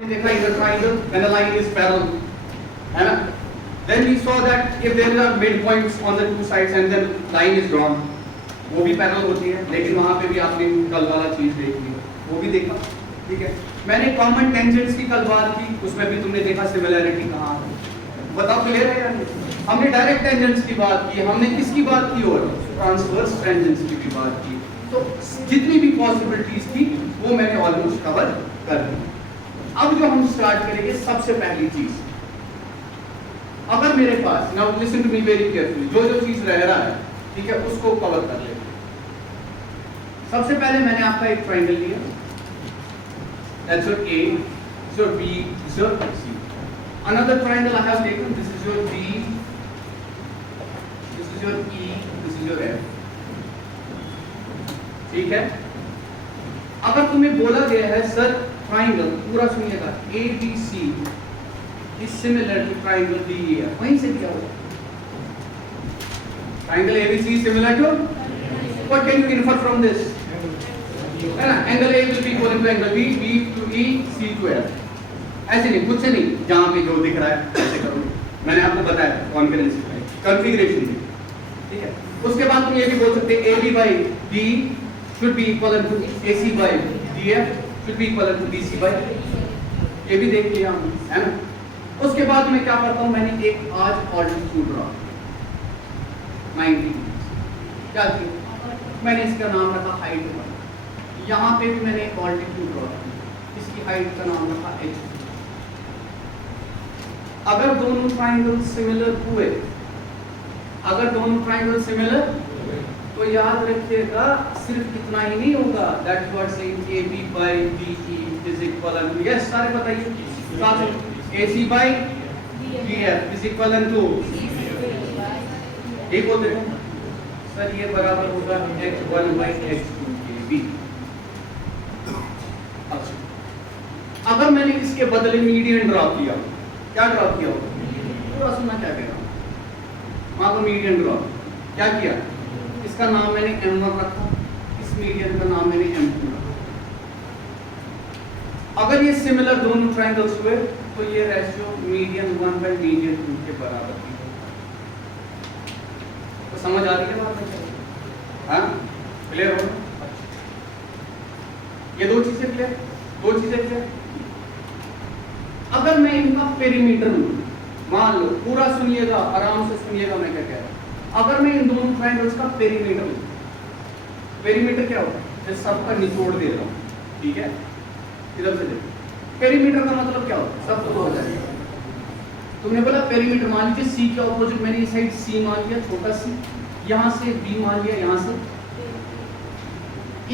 देखा इधर triangle when a line is parallel, है ना? Then we saw that if there are midpoints on the two sides and then line is drawn, वो भी parallel होती है, लेकिन वहाँ पे भी आपने कल वाला चीज देख ली, वो भी देखा, ठीक है? मैंने common tangents की कल बात की, उसमें भी तुमने देखा similarity कहाँ है? बताओ क्लियर है यार? हमने direct tangents की बात की, हमने किसकी बात की और transverse tangents की भी बात की, तो जितनी भी possibilities थी, वो मैंने almost cover कर दी। अब जो हम स्टार्ट करेंगे सबसे पहली चीज, अगर मेरे पास now listen to me very carefully, जो चीज रह रहा है, ठीक है, उसको कवर कर लेते हैं। सबसे पहले मैंने आपका एक ट्रायंगल लिया, that's your A, this your B, this your C. Another triangle I have taken, this is your D, this is your E, this is your F, ठीक है? अगर तुम्हें बोला गया है सर ट्राइंगल, पूरा सुनिएगा, ABC is similar to triangle DEF, वहीं से क्या होगा? Triangle ABC is similar to, what can you infer from this? है ना? Angle A will be equal to angle B, B to E, C to F. ऐसे नहीं, खुद से नहीं, जहाँ पे जो दिख रहा है ऐसे करो। मैंने आपको बताया कॉन्करेंस कॉन्फ़िगरेशन में, ठीक है? उसके बाद तुम ये भी बोल सकते हैं AB by D should be equal to AC by DF should be equal to BC by, ये भी देख लिया हमने, है ना? उसके बाद मैं क्या करता हूँ, मैंने एक आज ऑल्टीट्यूड ड्रॉ 90, क्या किया? मैंने इसका नाम रखा हाइट। यहाँ पे भी मैंने एक ऑल्टीट्यूड ड्रॉ किया, इसकी हाइट का नाम रखा h। अगर दोनों ट्राइंगल सिमिलर हुए, अगर दोनों ट्राइंगल सिमिलर, तो याद रखिएगा सिर्फ इतना ही नहीं होगा, that you are saying AB by DE is equal to, yes सारे बताइए साथ में, AC by DF is equal to, ठीक होते हैं सर, ये बराबर होगा H1 by H2 KB। अगर मैंने इसके बदले मीडियन ड्रॉ किया, क्या ड्रॉ किया होगा? पूरा सुनना क्या कह रहा हूँ, वहां पर मीडियन ड्रॉ क्या किया? इसका नाम मैंने M1 रखा, इस मीडियन का नाम मैंने M2 रखा। अगर ये सिमिलर दोनों ट्रायंगल्स हुए, तो ये रेशियो मीडियन 1 by मीडियन 2 के बराबर है। तो समझ आ रही है बात है? हाँ, क्लियर हो? ये दो चीजें क्लियर, दो चीजें क्लियर। अगर मैं इनका पेरीमीटर लूं, मान लो, पूरा सुनिएगा, आराम से सुनिएगा मैं क्या कह रहा हूं। अगर मैं इन दोनों ट्रायंगल्स का पेरीमीटर लूं, पेरीमीटर क्या होता है? मैं सबका निचोड़ दे रहा हूं, ठीक है? इधर से देखो, पेरीमीटर का मतलब क्या होता है? सब तो हो जाएगा। तुमने बोला पेरीमीटर, मान लीजिए C के ऑपोजिट मैंने इस साइड C मान लिया, छोटा C, यहाँ से B मान लिया, यहाँ से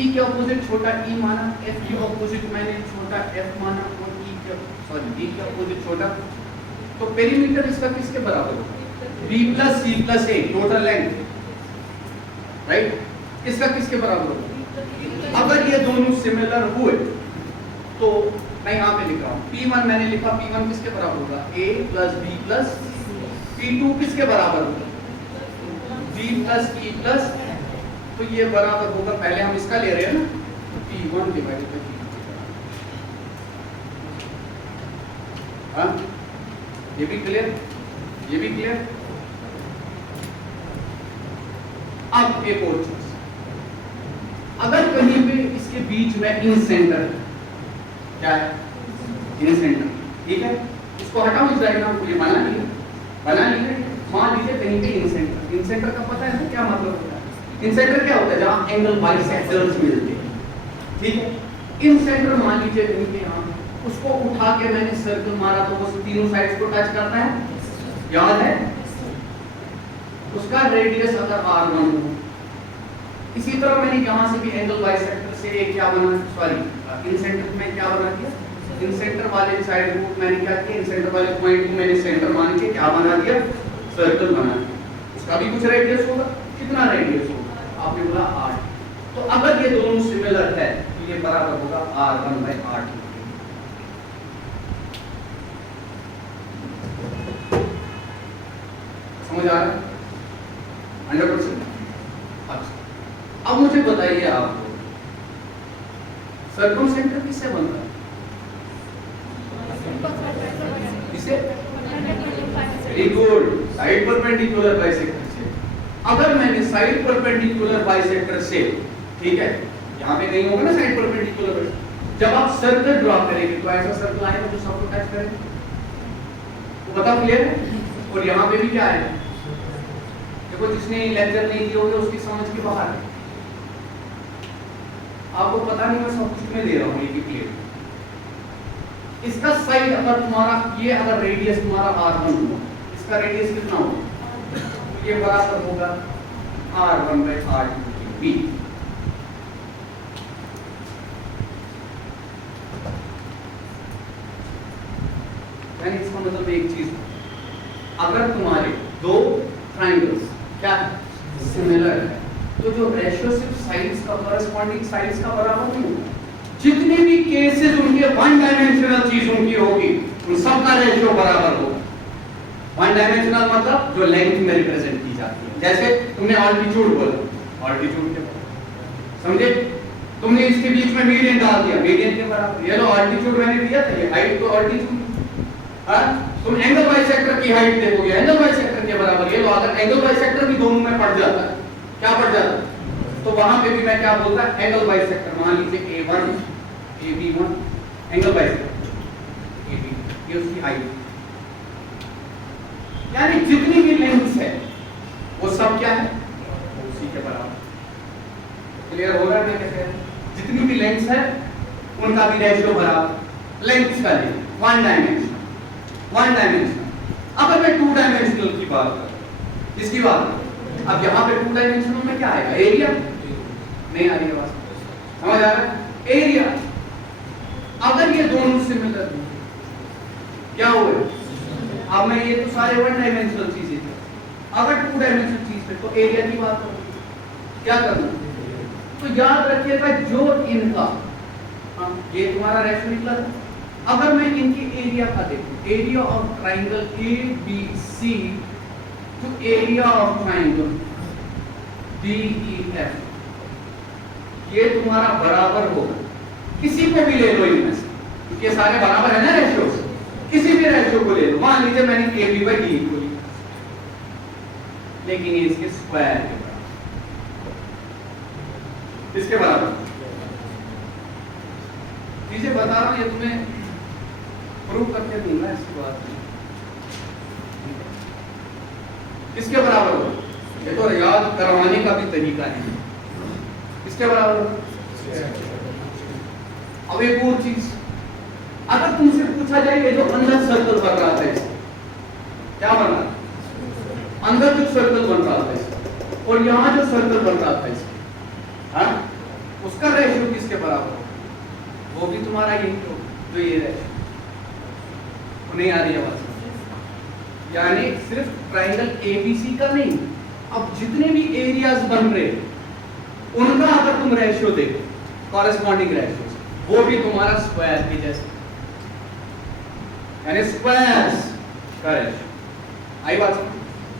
E के ऑपोजिट छोटा E माना, F के ऑपोजिट मैंने छोटा F माना, और D के ऑपोजिट छोटा, तो पेरीमीटर इसका किसके बराबर होगा? B plus C plus A, total length, right? इसका किसके बराबर होगा? अगर ये दोनों सिमिलर हुए, तो मैं यहाँ पे लिख रहा हूँ P1 मैंने लिखा, P1 किसके बराबर होगा? A plus B plus P2 किसके बराबर होगा? B plus E plus, तो ये बराबर होगा, पहले हम इसका ले रहे हैं ना, P1 डिवाइडेड बाय P2। हाँ, ये भी क्लियर, ये भी क्लियर। अब एक और चीज, अगर कहीं पे इसके बीच में इन सेंटर, क्या है? इन सेंटर, ठीक है? इसको हटाओ, इस डायग्राम को, ये बना लिया, बना लिया। मान लीजिए कहीं पे इन सेंटर, इन सेंटर का पता है ना क्या मतलब होता है? इन सेंटर क्या होता है? जहां एंगल बाइसेक्टर्स मिलते हैं, ठीक है? इन सेंटर मान लीजिए कहीं पे यहाँ, उसको उठा के मैंने सर्कल मारा, तो वो तीनों साइड्स को टच करता है, याद है? उसका रेडियस अगर R1 हो, इसी तरह मैंने यहाँ से भी एंगल बाइसेक्टर से एक क्या बना, सॉरी इन सेंटर में क्या बना दिया? इन सेंटर वाले साइड को मैंने क्या किया? इन सेंटर वाले पॉइंट को मैंने सेंटर मान के क्या बना दिया? सर्कल बना दिया। उसका भी कुछ रेडियस होगा, कितना रेडियस होगा? आपने बोला 8। तो अगर ये दोनों सिमिलर है, तो ये बराबर होगा R1 by R2। समझ आ रहा है? 100%। अच्छा, अब मुझे बताइए आपको, सर्कम सेंटर किससे बनता है? किससे? Very good, side perpendicular bisector से। अगर मैंने साइड परपेंडिकुलर बाइसेक्टर से, ठीक है, यहाँ पे कहीं होगा ना साइड परपेंडिकुलर, जब आप सर्कल ड्रॉ करेंगे तो ऐसा सर्कल आएगा जो सबको टच करेगा, तो बता क्लियर है? और यहाँ पे भी क्या है, देखो जिसने लेक्चर नहीं दिए होंगे उसकी समझ के बाहर है, आपको पता नहीं मैं सब कुछ में दे रहा हूँ ये क्लियर। इसका साइड अगर तुम्हारा ये अगर रेडियस तुम्हारा r1 हो, इसका रेडियस कितना होगा, तो ये बराबर होगा r1/r2 यानी इसका मतलब एक चीज, अगर तुम्हारे दो ट्राइंगल्स क्या सिमिलर है तो जो रेशियो सिर्फ साइड्स का कॉरेस्पॉन्डिंग साइड्स का बराबर नहीं होगा। जितने भी केसेस उनके वन डायमेंशनल चीज उनकी होगी उन सब का रेशियो बराबर होगा। वन डायमेंशनल मतलब जो लेंथ में रिप्रेजेंट की जाती है, जैसे तुमने ऑल्टीट्यूड बोला, ऑल्टीट्यूड के समझे, तुमने इसके बीच में मीडियन डाल दिया, मीडियन के बराबर। ये लो ऑल्टीट्यूड मैंने दिया था, ये हाइट तो ऑल्टीट्यूड। हां, तुम एंगल बाइसेक्टर की हाइट देखोगे एंगल बाइसेक्टर के बराबर। ये लो अगर एंगल बाइसेक्टर भी दोनों में पड़ जाता है, क्या पड़ जाता है, तो वहां पे भी मैं क्या बोलता एंगल बाइसेक्टर। मान लीजिए A1 AB1 angle bisector AB, ये उसकी हाइट, यानी जितनी भी लेंथ्स है वो सब क्या है, उसी के बराबर। क्लियर हो रहा है मैं क्या कह रहा हूं? जितनी भी लेंथ्स है उनका भी रेशियो बराबर। लेंथ्स का लिए वन डायमेंशनल। अब मैं टू डायमेंशनल की बात करूं, इसकी बात करूं, अब यहाँ पे टू डायमेंशनल में क्या आएगा, एरिया। नहीं आ रही है बात, समझ आ रहा है? एरिया अगर ये दोनों सिमिलर हो, क्या हुए, अब मैं ये तो सारे वन डायमेंशनल चीजें थे, अगर टू डायमेंशनल चीज पे तो एरिया की बात करूं, क्या करना, तो याद रखिएगा जो इनका ये तुम्हारा रेशियो निकला था, अगर मैं इनकी एरिया का देखूं, area of triangle ABC to area of triangle DEF, ये तुम्हारा बराबर होगा, किसी को भी ले लो इनमें से, क्योंकि ये सारे बराबर है ना रेशियो, किसी भी रेशियो को ले लो। मान लीजिए मैंने AB/DE को लिया, लेकिन ये इसके स्क्वायर के बराबर, इसके बराबर चीजें बता रहा हूं, ये तुम्हें प्रूव करके दूंगा इसके बाद। किसके बराबर हो, ये तो याद करवाने का भी तरीका है। किसके बराबर हो? अब एक और चीज, अगर तुमसे पूछा जाए ये जो अंदर सर्कल बन रहा था इसका क्या बन रहा था, अंदर जो सर्कल बन रहा था इसका और यहाँ जो सर्कल बन रहा था इसका, हाँ, उसका रेशियो किसके बराबर हो, वो भी तुम्हारा यही हो जो ये रेशियो। नहीं आ रही है बात, यानी सिर्फ ट्राइंगल ABC का नहीं, अब जितने भी एरियाज बन रहे उनका अगर तुम रेशियो देखो, कॉरेस्पॉन्डिंग रेशियो, वो भी तुम्हारा स्क्वायर के जैसे, यानी स्क्वायर्स का रेशियो। आई बात?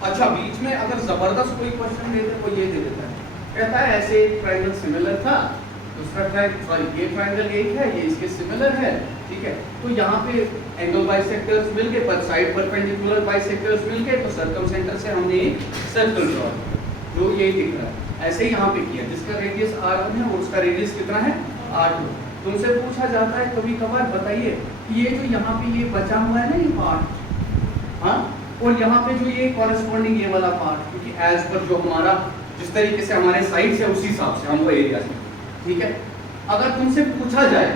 अच्छा, बीच में अगर जबरदस्त कोई क्वेश्चन दे दे, वो ये दे देता है, कहता है ऐसे एक ट्राइंगल सिमिलर था, दूसरा ट्राइंगल, सॉरी ये ट्राइंगल एक है, ये इसके सिमिलर है, ठीक है, तो यहाँ पे एंगल बाइसेक्टर्स मिल गए, पर साइड परपेंडिकुलर बाइसेक्टर्स मिल गए, तो सर्कम सेंटर से हमने एक सर्कल ड्रॉ किया जो ये दिख रहा है। ऐसे ही यहाँ पे किया, जिसका रेडियस R1 है और उसका रेडियस कितना है R2। तुमसे पूछा जाता है कभी कभार, बताइए ये जो यहाँ पे ये बचा हुआ है ना ये पार्ट, हाँ, और यहाँ पे जो ये कॉरेस्पॉन्डिंग ये वाला पार्ट, क्योंकि एज पर जो हमारा जिस तरीके से हमारे साइड से उसी हिसाब से हमको एरिया से, ठीक है, अगर तुमसे पूछा जाए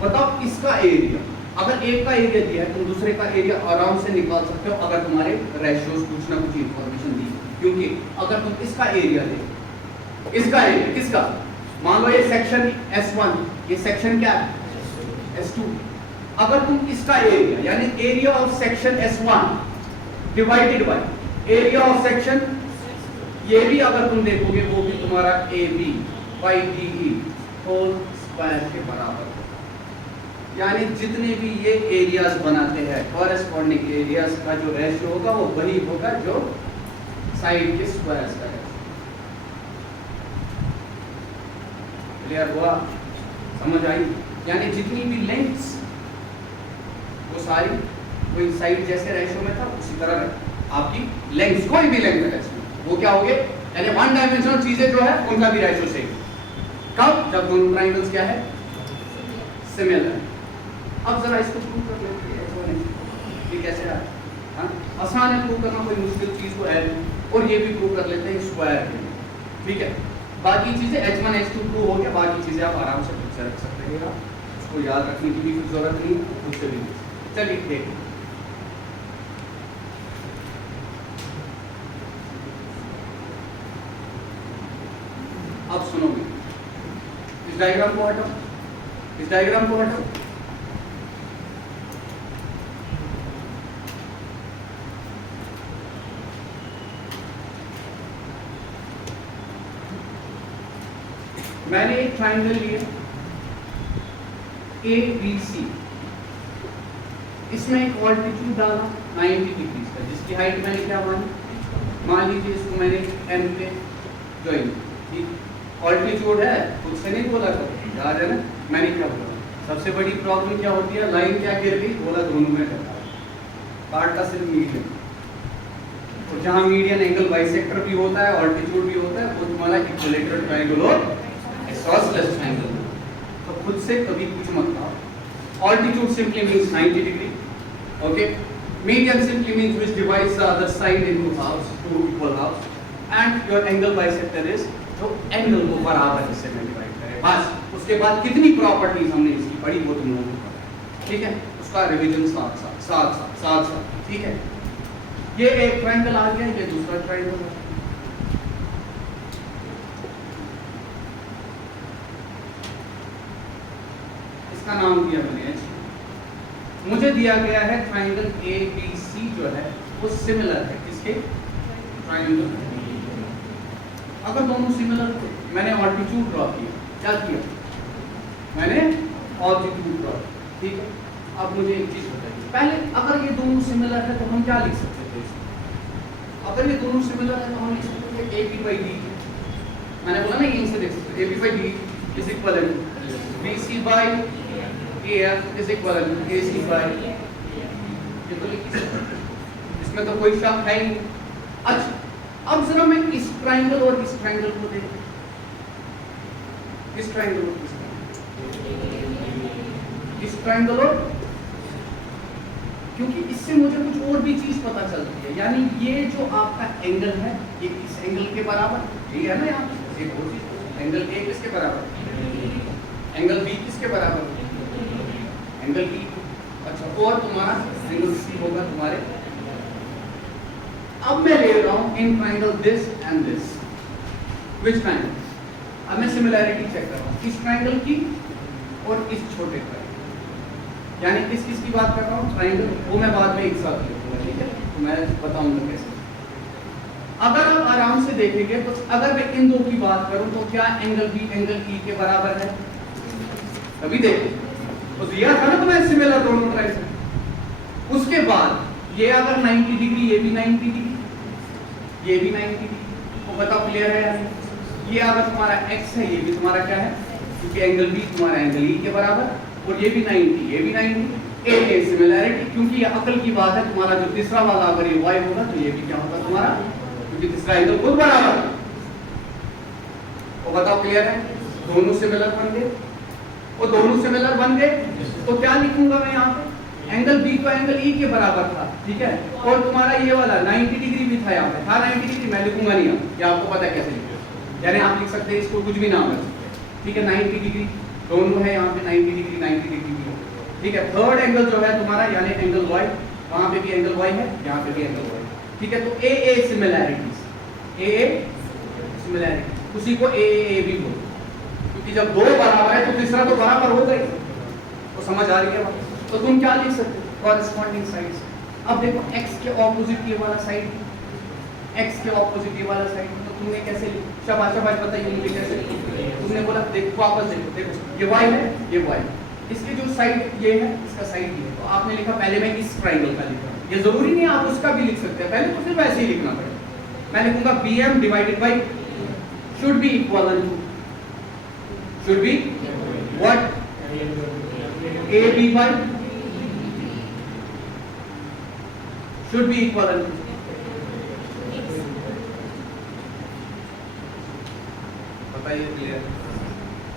बताओ इसका एरिया, अगर एक का एरिया दिया है तुम दूसरे का एरिया आराम से निकाल सकते हो अगर तुम्हारे रेशियोज कुछ ना कुछ इंफॉर्मेशन दी, क्योंकि अगर तुम इसका एरिया दे, इसका एरिया किसका, मान लो ये सेक्शन S1, ये सेक्शन क्या है S2, अगर तुम इसका एरिया यानी area of section S1 divided by area of section, ये भी अगर तुम देखोगे वो भी तुम्हारा AB/DE होल स्क्वायर के बराबर, यानी जितने भी ये एरियाज बनाते हैं कॉरेस्पॉन्डिंग एरियाज का जो रेशियो होगा वो वही होगा जो साइड के स्क्वायर्स का रेशियो। क्लियर हुआ, समझ आई? यानी जितनी भी लेंथ्स वो सारी वही साइड जैसे रेशो में था उसी तरह आपकी लेंथ, कोई भी लेंथ है वो क्या हो गए, यानी वन डायमेंशनल चीजें जो है उनका भी रेशो सेम। कब? जब दोनों ट्राइंगल्स क्या है, सिमिलर। अब जरा इसको प्रूव कर लेते हैं, ये कैसे है? हाँ, आसान है प्रूव करना, कोई मुश्किल चीज को है। और ये भी प्रूव कर लेते हैं स्क्वायर के लिए, ठीक है। बाकी चीजें H1 H2 प्रूव हो गया, बाकी चीजें आप आराम से खुद से रख सकते हैं, उसको याद रखने की भी जरूरत नहीं, खुद से भी। चलिए देखिए, अब सुनोगे, इस डायग्राम को हटाओ, इस डायग्राम को हटाओ। मैंने एक ट्राइंगल लिया ABC, इसमें एक ऑल्टीट्यूड डाला 90 डिग्री का, जिसकी हाइट मैंने क्या मानी, मान लीजिए इसको मैंने M पे ज्वाइन, ठीक। ऑल्टीट्यूड है, खुद से नहीं बोला था, याद है ना, मैंने क्या बोला, सबसे बड़ी प्रॉब्लम क्या होती है, लाइन क्या गिर गई, बोला दोनों में करता है, पार्ट का सिर्फ मीडियन, तो जहां मीडियन एंगल बाइसेक्टर भी होता है, ऑल्टीट्यूड भी होता है, वो तुम्हारा इक्विलेटरल ट्रायंगल और isosceles triangle। तो खुद से कभी कुछ मत कहो। Altitude simply means 90 degree, okay? Median simply means which divides the other side into halves, two equal halves, and your angle bisector is जो एंगल को बराबर हिस्से में डिवाइड करे। बस उसके बाद कितनी प्रॉपर्टीज हमने इसकी पढ़ी वो तुम लोगों को पता है, ठीक है। उसका रिवीजन साथ, ठीक है। ये एक ट्रायंगल आ गया, ये दूसरा ट्रायंगल है। इसका नाम दिया मैंने H, मुझे दिया गया है ट्राइंगल ABC जो है वो सिमिलर है किसके, ट्राइंगल। अगर दोनों सिमिलर थे, मैंने ऑल्टीट्यूड ड्रॉ किया, क्या किया, मैंने ऑल्टीट्यूड ड्रॉ, ठीक है। अब मुझे एक चीज बताइए, पहले अगर ये दोनों सिमिलर है तो हम क्या लिख सकते थे इसको? अगर ये दोनों सिमिलर है तो हम लिख सकते थे AB/D, मैंने बोला ना ये इनसे देख सकते, AB/D is equal to BC/AF is equal to AC/, ये तो लिख सकते, इसमें तो कोई शक है ही नहीं। अच्छा, अब जरा मैं इस ट्रायंगल और इस ट्रायंगल को देखूं, इस ट्रायंगल और इस ट्रायंगल और, क्योंकि इससे मुझे कुछ और भी चीज पता चलती है, यानी ये जो आपका एंगल है ये इस एंगल के बराबर, ये है ना, यहाँ एक और चीज, एंगल A किसके बराबर, एंगल B किसके बराबर, एंगल B। अच्छा, और तुम्हारा एंगल C होगा तुम्हारे। अब मैं ले रहा हूं in triangle this and this, which triangle, अब मैं सिमिलैरिटी चेक कर रहा हूं इस ट्रायंगल की और इस छोटे ट्रायंगल, यानी किस किस की बात कर रहा हूं, ट्रायंगल, वो मैं बाद में एक साथ लिखूंगा, ठीक है, तो मैं बताऊंगा कैसे। अगर आप आराम से देखेंगे तो अगर मैं इन दो की बात करूं तो क्या एंगल B एंगल E के बराबर है, कभी देखो तो दिया था ना तुम्हें सिमिलर दोनों ट्रायंगल। उसके बाद ये अगर 90 डिग्री, ये भी 90 डिग्री, ये भी 90 डिग्री, वो बताओ क्लियर है यार। ये अगर तुम्हारा x है, ये भी तुम्हारा क्या है, क्योंकि एंगल B तुम्हारा एंगल E के बराबर, और ये भी 90, ये भी 90, ए सिमिलैरिटी, क्योंकि ये अकल की बात है, तुम्हारा जो तीसरा वाला अगर ये y होगा तो ये भी क्या होगा तुम्हारा, क्योंकि तीसरा एंगल खुद बराबर। वो बताओ क्लियर है, दोनों सिमिलर बन गए, वो दोनों सिमिलर बन गए, तो क्या लिखूंगा मैं यहाँ पे, एंगल B तो एंगल E के बराबर था, ठीक है, और तुम्हारा ये वाला 90 डिग्री भी था, यहाँ पे था 90 डिग्री, मैं लिखूंगा नहीं, ये आपको पता है कैसे लिखते, यानी आप लिख सकते हैं इसको कुछ भी नाम है, ठीक है, 90 डिग्री दोनों है यहाँ पे, 90 डिग्री 90 डिग्री भी है, ठीक है। थर्ड एंगल जो है तुम्हारा यानी एंगल Y, वहाँ पे भी एंगल Y है, यहाँ पे भी एंगल Y, ठीक है। तो AA सिमिलैरिटीज, AA सिमिलैरिटी, उसी को AAA भी बोलते, क्योंकि जब दो बराबर है तो तीसरा तो बराबर होगा ही, तो समझ आ रही है बात। तो तुम क्या लिख सकते हो, कॉरेस्पॉन्डिंग साइड्स। अब देखो x के ऑपोजिट ये वाला साइड, x के ऑपोजिट ये वाला साइड, तो तुमने कैसे लिखा, शाबाश शाबाश बताइए मुझे कैसे लिखा। तुमने बोला देखो वापस देखो, देखो ये y है, ये y, इसकी जो साइड ये है, इसका साइड ये है, तो आपने लिखा पहले मैं इस ट्रायंगल का लिखा, ये जरूरी नहीं आप उसका भी लिख सकते हैं, पहले तो सिर्फ ऐसे ही लिखना पड़ेगा। मैं लिखूंगा BM divided by should be equal to, should be what, AB by should be equivalent. बताइए क्लियर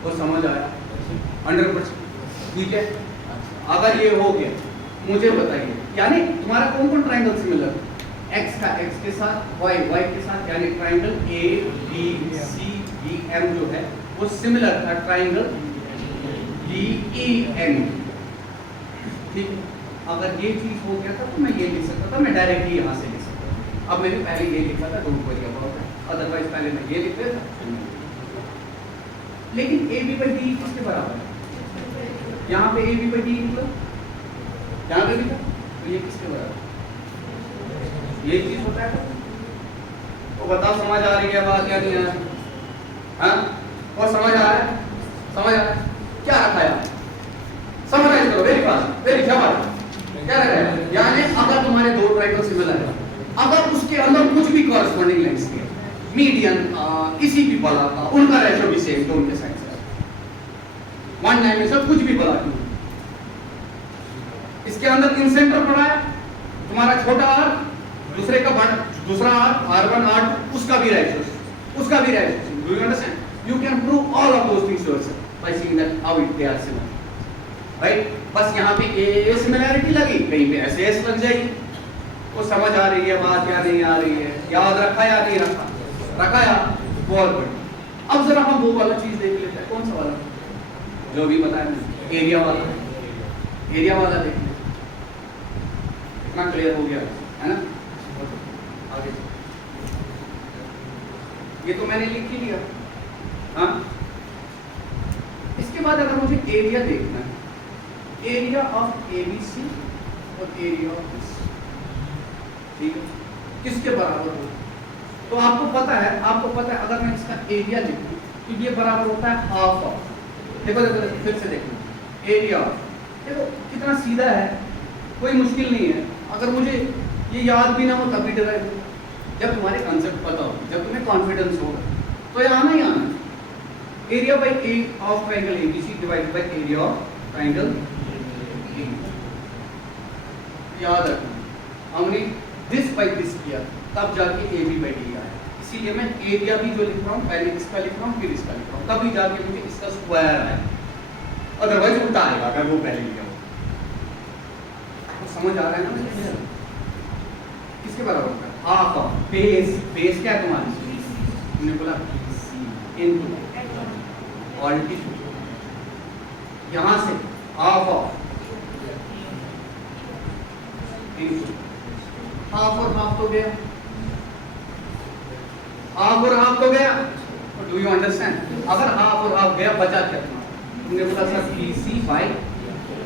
वो समझ आया 100%? ठीक है, अगर ये हो गया मुझे बताइए, यानी तुम्हारा कौन कौन ट्राइंगल सिमिलर, x का x के साथ, y के साथ, यानी triangle A B C D M जो है वो सिमिलर था ट्राइंगल D E N। ठीक है, अगर ये चीज हो गया था तो मैं ये लिख सकता था, मैं डायरेक्टली यहाँ से लिख सकता था। अब मैंने पहले ये लिखा था, don't worry about it, otherwise पहले मैं ये लिख देता था। लेकिन ए बी बाई डी किसके बराबर है? यहाँ पे ए बी बाई डी निकला, यहाँ पे भी था, तो ये किसके बराबर? ये चीज होता है। तो बताओ समझ आ रही है बात या नहीं आ रही? हाँ, और समझ आ रहा है? समझ आ रहा है? क्या रखा है? समराइज करो, वेरी फास्ट, वेरी शाबाश। क्या रखा है? यानी अगर तुम्हारे दो ट्राइंगल सिमिलर है, अगर उसके अंदर कुछ भी कॉरस्पॉन्डिंग लेंथ के मीडियन किसी भी बला का, उनका रेशियो भी सेम, दोनों के साइड से वन डायमेंशन कुछ भी बला क्यों, इसके अंदर इन सेंटर पड़ा है तुम्हारा छोटा r, दूसरे का दूसरा r1 r2, उसका भी रेशियो, उसका भी ratio, do you understand? You can prove all of those things yourself by seeing that how they are similar, right? बस यहाँ पे a सिमिलैरिटी लगी, कहीं पे ऐसे s लग जाएगी। वो समझ आ रही है बात या नहीं आ रही है? याद रखा या नहीं रखा? रखा या? बहुत बढ़िया। अब जरा हम वो वाला चीज देख लेते हैं, कौन सा वाला जो भी बताया मैंने, एरिया वाला, एरिया वाला देख लेते, इतना क्लियर हो गया है ना? आगे ये तो मैंने लिख ही लिया। हाँ, इसके बाद अगर मुझे एरिया देखना है, एरिया ऑफ ABC और एरिया ऑफ BC, ठीक है, किसके बराबर हो? तो आपको पता है, अगर मैं इसका एरिया लिखूं तो ये बराबर होता है हाफ ऑफ, देखो फिर से देखो, एरिया देखो कितना सीधा है, कोई मुश्किल नहीं है। अगर मुझे ये याद भी ना हो तभी डिराइव हो, जब तुम्हारे कंसेप्ट पता हो, जब तुम्हें कॉन्फिडेंस होगा तो ये आना ही आना। Area by A of triangle ABC divided by area of triangle B, याद रखना। हमने दिस बाई दिस किया तब जाके AB बाई D आया, इसीलिए मैं एरिया भी जो लिख रहा हूँ पहले इसका लिख रहा हूँ फिर इसका लिख रहा हूँ, तभी जाके मुझे इसका स्क्वायर आया, अदरवाइज उल्टा आएगा अगर वो पहले लिखा हो। तो समझ आ रहा है ना? किसके बराबर होता है? हाफ ऑफ बेस, बेस क्या है तुम्हारी? हमने बोला BC इनटू ऑल्टीट्यूड, यहां से हाफ ऑफ इनटू हाफ और हाफ तो गया, हाफ और हाफ तो गया। Do you understand? अगर हाफ और हाफ गया बचा क्या तुम्हारा? तुमने बोला सर BC बाई,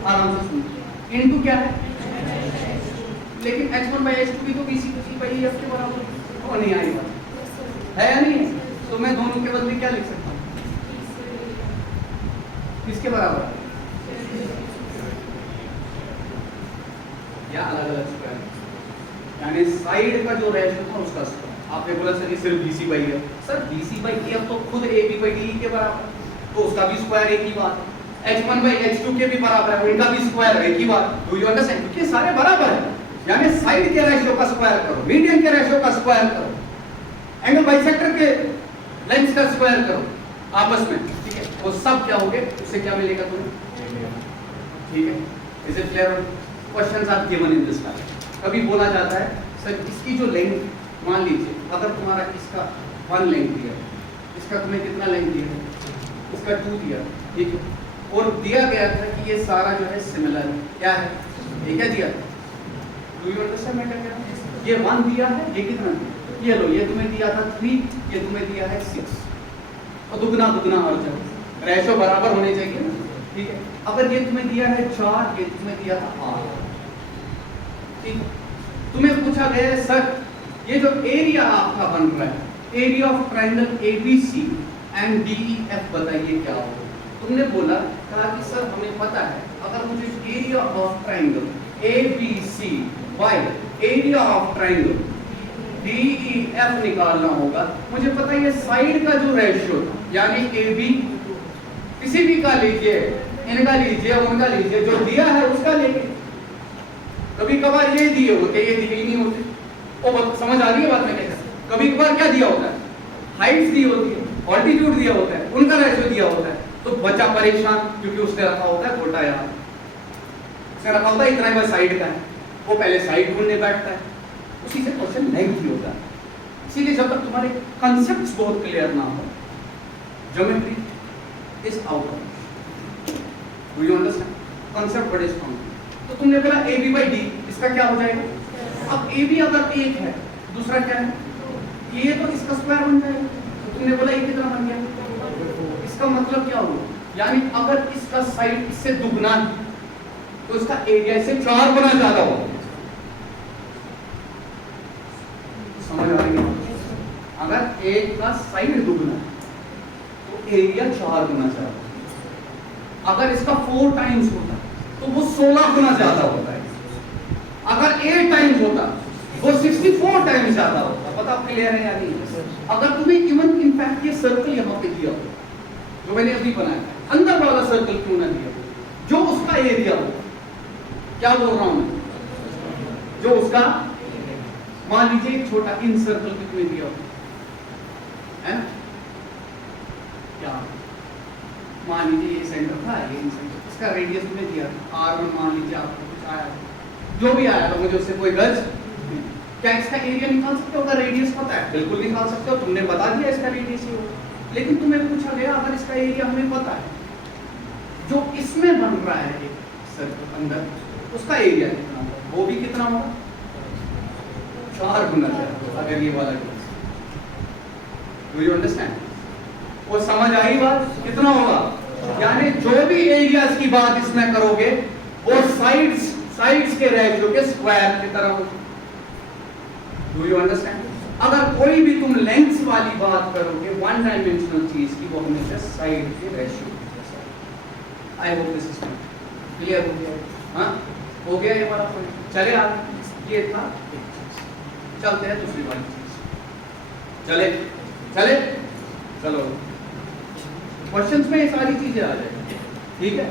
आराम से सुन, इनटू क्या है? लेकिन H1 बाई H2 भी तो BC बाई EF के बराबर हो, नहीं आई बात है या नहीं? तो मैं दोनों के बदले क्या लिख सकता हूँ? किसके बराबर या अलग अलग स्क्वायर, यानी साइड का जो रेशियो था उसका स्क्वायर। आपने बोला सर ये सिर्फ BC बाई है, सर BC बाई EF तो खुद AB बाई DE के बराबर, तो उसका भी स्क्वायर एक ही बात। H1 बाई H2 के भी बराबर है, उनका भी स्क्वायर एक ही बात। Do you understand? क्योंकि सारे बराबर है, यानी साइड के रेशियो का स्क्वायर करो, मीडियन के रेशियो का स्क्वायर करो, एंगल बाइसेक्टर के लेंथ का स्क्वायर करो आपस में, ठीक है? वो सब क्या होंगे, उससे क्या मिलेगा तुम्हें? ठीक है, is it clear? Questions are given in this line. कभी बोला जाता है सर इसकी जो लेंथ, मान लीजिए अगर तुम्हारा इसका 1 लेंथ दिया, इसका तुम्हें कितना लेंथ दिया है? इसका 2 दिया, ठीक है, और दिया गया था कि ये सारा जो है सिमिलर है, क्या है? ये क्या दिया? डू यू अंडरस्टैंड मैं क्या कह रहा हूं? ये 1 दिया है, ये कितना दिया? ये लो, ये तुम्हें दिया था 3, ये तुम्हें दिया है 6, और दुगना दुगना हर जगह रेशो बराबर होने चाहिए ना, ठीक है? अगर ये तुम्हें दिया है 4, ये तुम्हें दिया था 8, ठीक है? तुम्हें पूछा गया है सर ये जो एरिया आपका बन रहा है, area of triangle ABC and DEF बताइए क्या होगा? तुमने बोला कहा कि सर हमें पता है अगर मुझे area of triangle ABC by area of triangle DEF निकालना होगा, मुझे पता है ये साइड का जो रेशियो था, यानी AB किसी भी का लीजिए, इनका लीजिए, उनका लीजिए, जो दिया है उसका लेंगे। कभी कभार ये दिए होते, ये दिए ही नहीं होते। वो समझ आ रही है बात में कैसे? कभी कभार क्या दिया होता है, हाइट्स दी होती है, ऑल्टीट्यूड दिया होता है, उनका रेशियो दिया होता है, तो बच्चा परेशान क्योंकि उसने रखा होता है छोटा यार, उसने रखा होता है इतना ही साइड का है, वो पहले साइड ढूंढने बैठता है, उसी से क्वेश्चन लेंथी होता है। इसीलिए जब तक तुम्हारे कंसेप्ट्स बहुत क्लियर ना हो, geometry is out of, do you understand? Concept बड़े स्ट्रॉन्ग। तो तुमने बोला ए बी बाई डी, इसका क्या हो जाएगा? अब ए बी अगर एक है, दूसरा क्या है, ये तो इसका स्क्वायर बन जाएगा। तो तुमने बोला ये कितना बन गया, इसका मतलब क्या हुआ, यानी अगर इसका साइड इससे दुगना है तो इसका एरिया इससे 4 गुना ज्यादा होगा। समझ आ रही है? अगर एक का साइड दुगना है तो एरिया 4 गुना ज्यादा। अगर इसका 4 टाइम्स होता तो वो 16 गुना ज्यादा होता है। अगर 8 टाइम्स होता वो 64 टाइम्स ज्यादा होता। पता क्लियर है या नहीं? अगर तुम्हें इवन इनफैक्ट ये सर्कल यहाँ पे दिया हो जो मैंने अभी बनाया, अंदर वाला सर्कल क्यों ना दिया हो, जो उसका एरिया हो, क्या बोल रहा हूं, जो उसका, मान लीजिए एक छोटा इन सर्कल कितने दिया हो, है ना, क्या मान लीजिए ये सेंटर था, ये इन सेंटर, इसका रेडियस में दिया r1, मान लीजिए आपको कुछ आया, जो भी आया तो मुझे उससे कोई गज, क्या इसका एरिया निकाल सकते हो? अगर रेडियस पता है बिल्कुल निकाल सकते हो, तुमने बता दिया इसका रेडियस ही होगा। लेकिन तुम्हें पूछा गया अगर इसका एरिया हमें पता है, जो इसमें बन रहा है एक सर्कल अंदर, उसका एरिया कितना होगा, वो भी कितना होगा, 4 गुना ज्यादा। अगर ये वाला केस, डू यू अंडरस्टैंड? वो समझ आई बात? कितना होगा, यानी जो भी एरियाज की बात इसमें करोगे वो साइड्स के रेशियो के स्क्वायर की तरह होगा। Do you understand? अगर कोई भी तुम लेंथ्स वाली बात करोगे, वन डायमेंशनल चीज की, वो हमेशा साइड के रेशियो की तरह। I hope this is clear हो गया? हाँ, हो गया ये वाला पॉइंट। चले आगे, ये था, चलते हैं दूसरी वाली चीज। चले चलो, क्वेश्चंस में ये सारी चीजें आ जाएगी, ठीक है?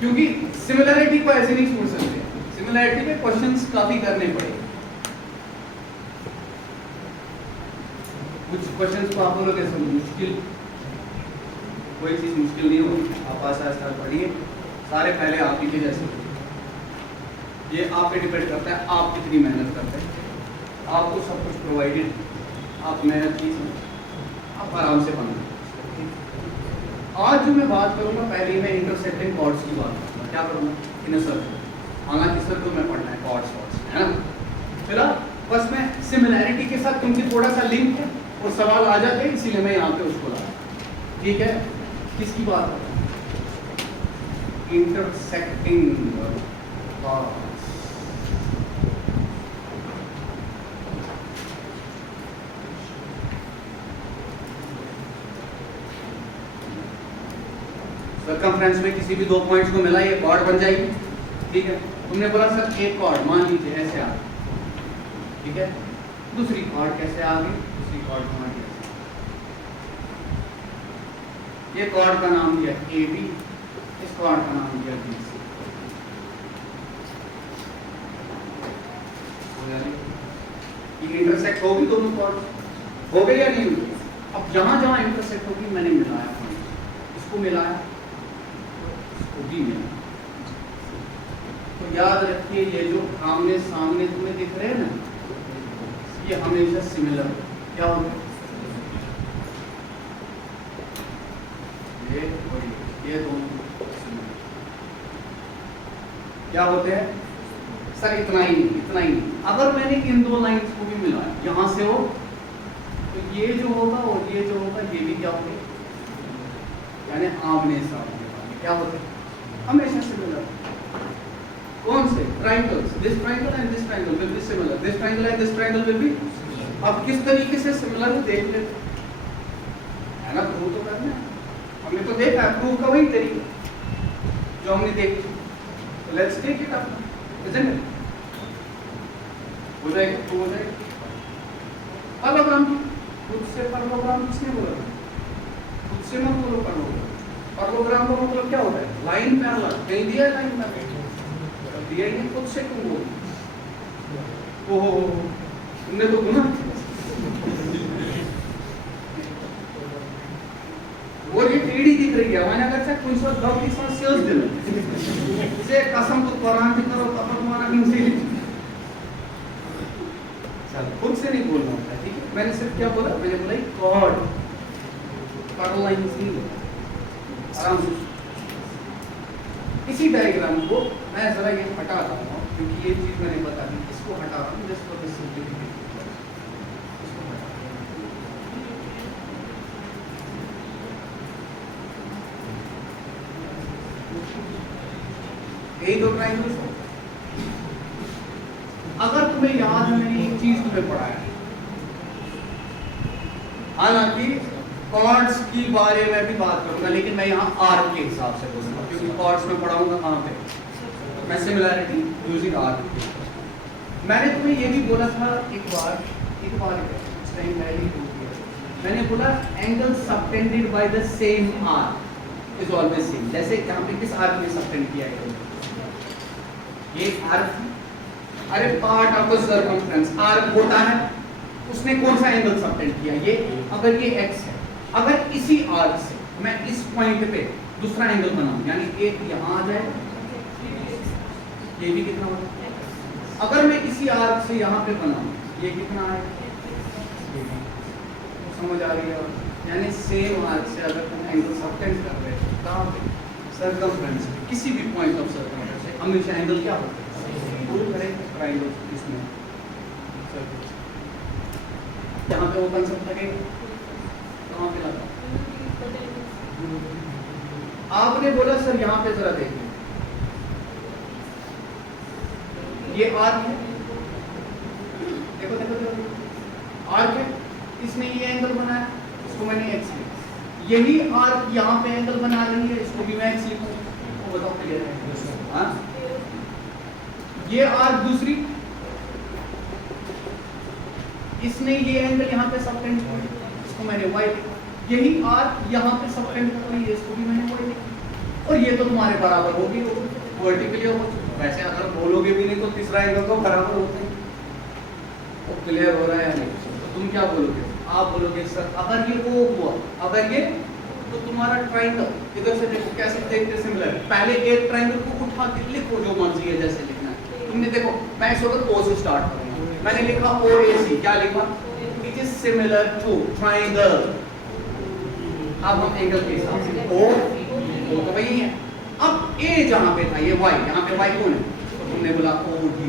क्योंकि सिमिलरिटी को ऐसे नहीं छोड़ सकते, सिमिलरिटी पे क्वेश्चंस काफी करने पड़ेंगे। कुछ क्वेश्चंस को आप बोलोगे सब मुश्किल, कोई चीज मुश्किल नहीं होगी, आप आस्ते पढ़िए, सारे पहले आप ही के जैसे। ये आप पे डिपेंड करता है आप कितनी मेहनत करते हैं। आपको सब कुछ प्रोवाइडेड, आप मेहनत कीजिए, आप आराम से बनाए। आज जो मैं बात करूंगा, पहले मैं इंटरसेक्टिंग कॉर्ड्स की बात करूंगा। क्या करूंगा, इन सर्कल, हालांकि सर्कल में पढ़ना है कॉर्ड्स, है ना? फिलहाल बस मैं सिमिलैरिटी के साथ क्योंकि थोड़ा सा लिंक है और सवाल आ जाते हैं, इसीलिए मैं यहाँ पे उसको लाया, ठीक है? किसकी बात है, इंटरसेक्टिंग कॉर्ड्स। सर्कमफ्रेंस में किसी भी 2 पॉइंट्स को मिला ये कॉर्ड बन जाएगी, ठीक है? तुमने बोला सर एक कॉर्ड मान लीजिए ऐसे आ, ठीक है? दूसरी कॉर्ड कैसे आ गई, दूसरी कॉर्ड मान लीजिए ये कॉर्ड का नाम दिया ए बी, इस कॉर्ड का नाम दिया बी सी। ये इंटरसेक्ट होगी दोनों कॉर्ड, हो गई या नहीं हुई? अब जहां जहां इंटरसेक्ट होगी मैंने मिलाया, इसको मिलाया, इसको भी मिलाया। तो याद रखिए ये जो आमने सामने तुम्हें दिख रहे हैं ना, ये हमेशा सिमिलर क्या होता है, ये दोनों क्या होते हैं सर? इतना ही नहीं। अगर मैंने इन 2 लाइंस को भी मिलाया यहां से हो, तो ये जो होगा और ये जो होगा ये भी क्या होगा, यानी आमने सामने वाले क्या होते हैं, हमेशा सिमिलर। कौन से triangles, this triangle and this triangle will be similar, this triangle and this triangle will be. अब किस तरीके से सिमिलर है देख लेते हैं ना, प्रूव तो करना है, हमने तो देखा है, प्रूव का वही तरीका जो हमने देखा। तो let's take it up, isn't it? हो जाएगा, प्रूव हो जाएगा। पैराग्राम खुद से, पैराग्राम किसने बोला, खुद से मत बोलो। पैराग्राम का मतलब क्या होता है, लाइन पैरेलल, कहीं दिया है लाइन पैरेलल, दिया ही नहीं, खुद से क्यों बोल? ओहो तुमने तो सुना। और ये टेढ़ी दिख रही है, मैंने कहा कोई सा दो की सांस सेल्स दे इसे कसम तो कुरान की करो पापा तुम्हारा भी उसे चल खुद से नहीं बोलना होता, ठीक है। मैंने सिर्फ क्या बोला, मैंने बोला गॉड पैरालाइज नहीं होता, आराम से। इसी डायग्राम को मैं जरा ये हटा रहा हूँ क्योंकि ये चीज मैंने बता दी, इसको हटा रहा हूँ जस्ट फॉर द सिंपलिसिटी। यही दो ट्राइंगल्स हो। अगर तुम्हें याद है मैंने एक चीज तुम्हें पढ़ाया, हालांकि कॉर्ड्स की बारे में भी बात करूंगा लेकिन मैं यहाँ आर्क के हिसाब से बोलूंगा क्योंकि कॉर्ड्स में पढ़ाऊंगा कहाँ पे, मैं सिमिलैरिटी यूजिंग आर्क। मैंने तुम्हें ये भी बोला था एक बार टाइम पहले ही मैंने बोला angle subtended by the same arc is always same. जैसे यहाँ पे किस आर्क ने सबटेंड किया है, ये आर्क, अरे part of the circumference arc होता है, उसने कौन सा एंगल सबटेंड किया, ये। अगर ये x है, अगर इसी आर्क से मैं इस पॉइंट पे दूसरा एंगल बनाऊं यानी एक यहाँ आ जाए, ये भी कितना होगा। अगर मैं इसी आर्क से यहाँ पे बनाऊं, ये कितना है, समझ आ रही है। यानी सेम आर्क से अगर तुम एंगल सबटेंड कर रहे हो कहाँ पे, सर्कमफ्रेंस, किसी भी पॉइंट ऑफ सर्कमफ्रेंस से हमेशा एंगल क्या होता है, प्रूव करें ट्रायंगल। इसमें यहाँ पे वो कंसेप्ट लगेगा, कहाँ पे लगा। आपने बोला सर यहाँ पे जरा देखिए, ये आर्क है, देखो देखो देखो आर्क है, इसने ये एंगल बनाया, इसको मैंने एक्स लिखा। यही आर्क यहाँ पे एंगल बना रही है, इसको भी मैं एक्स लिखूंगा। वो बताओ क्लियर है? हाँ, ये आर्क दूसरी, इसने ये एंगल यहाँ पे सबटेंड किया, इसको मैंने y लिखा। यही आर्क यहाँ पे सबटेंड कर रही है, इसको भी मैंने y लिखा। और ये तो तुम्हारे बराबर होगी, वर्टिकली हो। वैसे अगर बोलोगे भी नहीं तो तीसरा एंगल तो बराबर होता है। वो क्लियर हो रहा है या नहीं? तो तुम क्या बोलोगे? आप बोलोगे सर अगर ये O हुआ, अगर ये, तो तुम्हारा ट्राइंगल इधर से देखो कैसे देखते सिमिलर। पहले एक ट्राइंगल को उठा के लिखो जो मर्जी है जैसे लिखना है। तुमने देखो मैं इस वक्त O से स्टार्ट करूंगा, मैंने लिखा OAC, क्या लिखा, it is similar to triangle. अब हम एंगल के हिसाब से O तो वही है। अब A जहां पे था ये Y, यहाँ पे Y कौन है, तो तुमने बोला OD।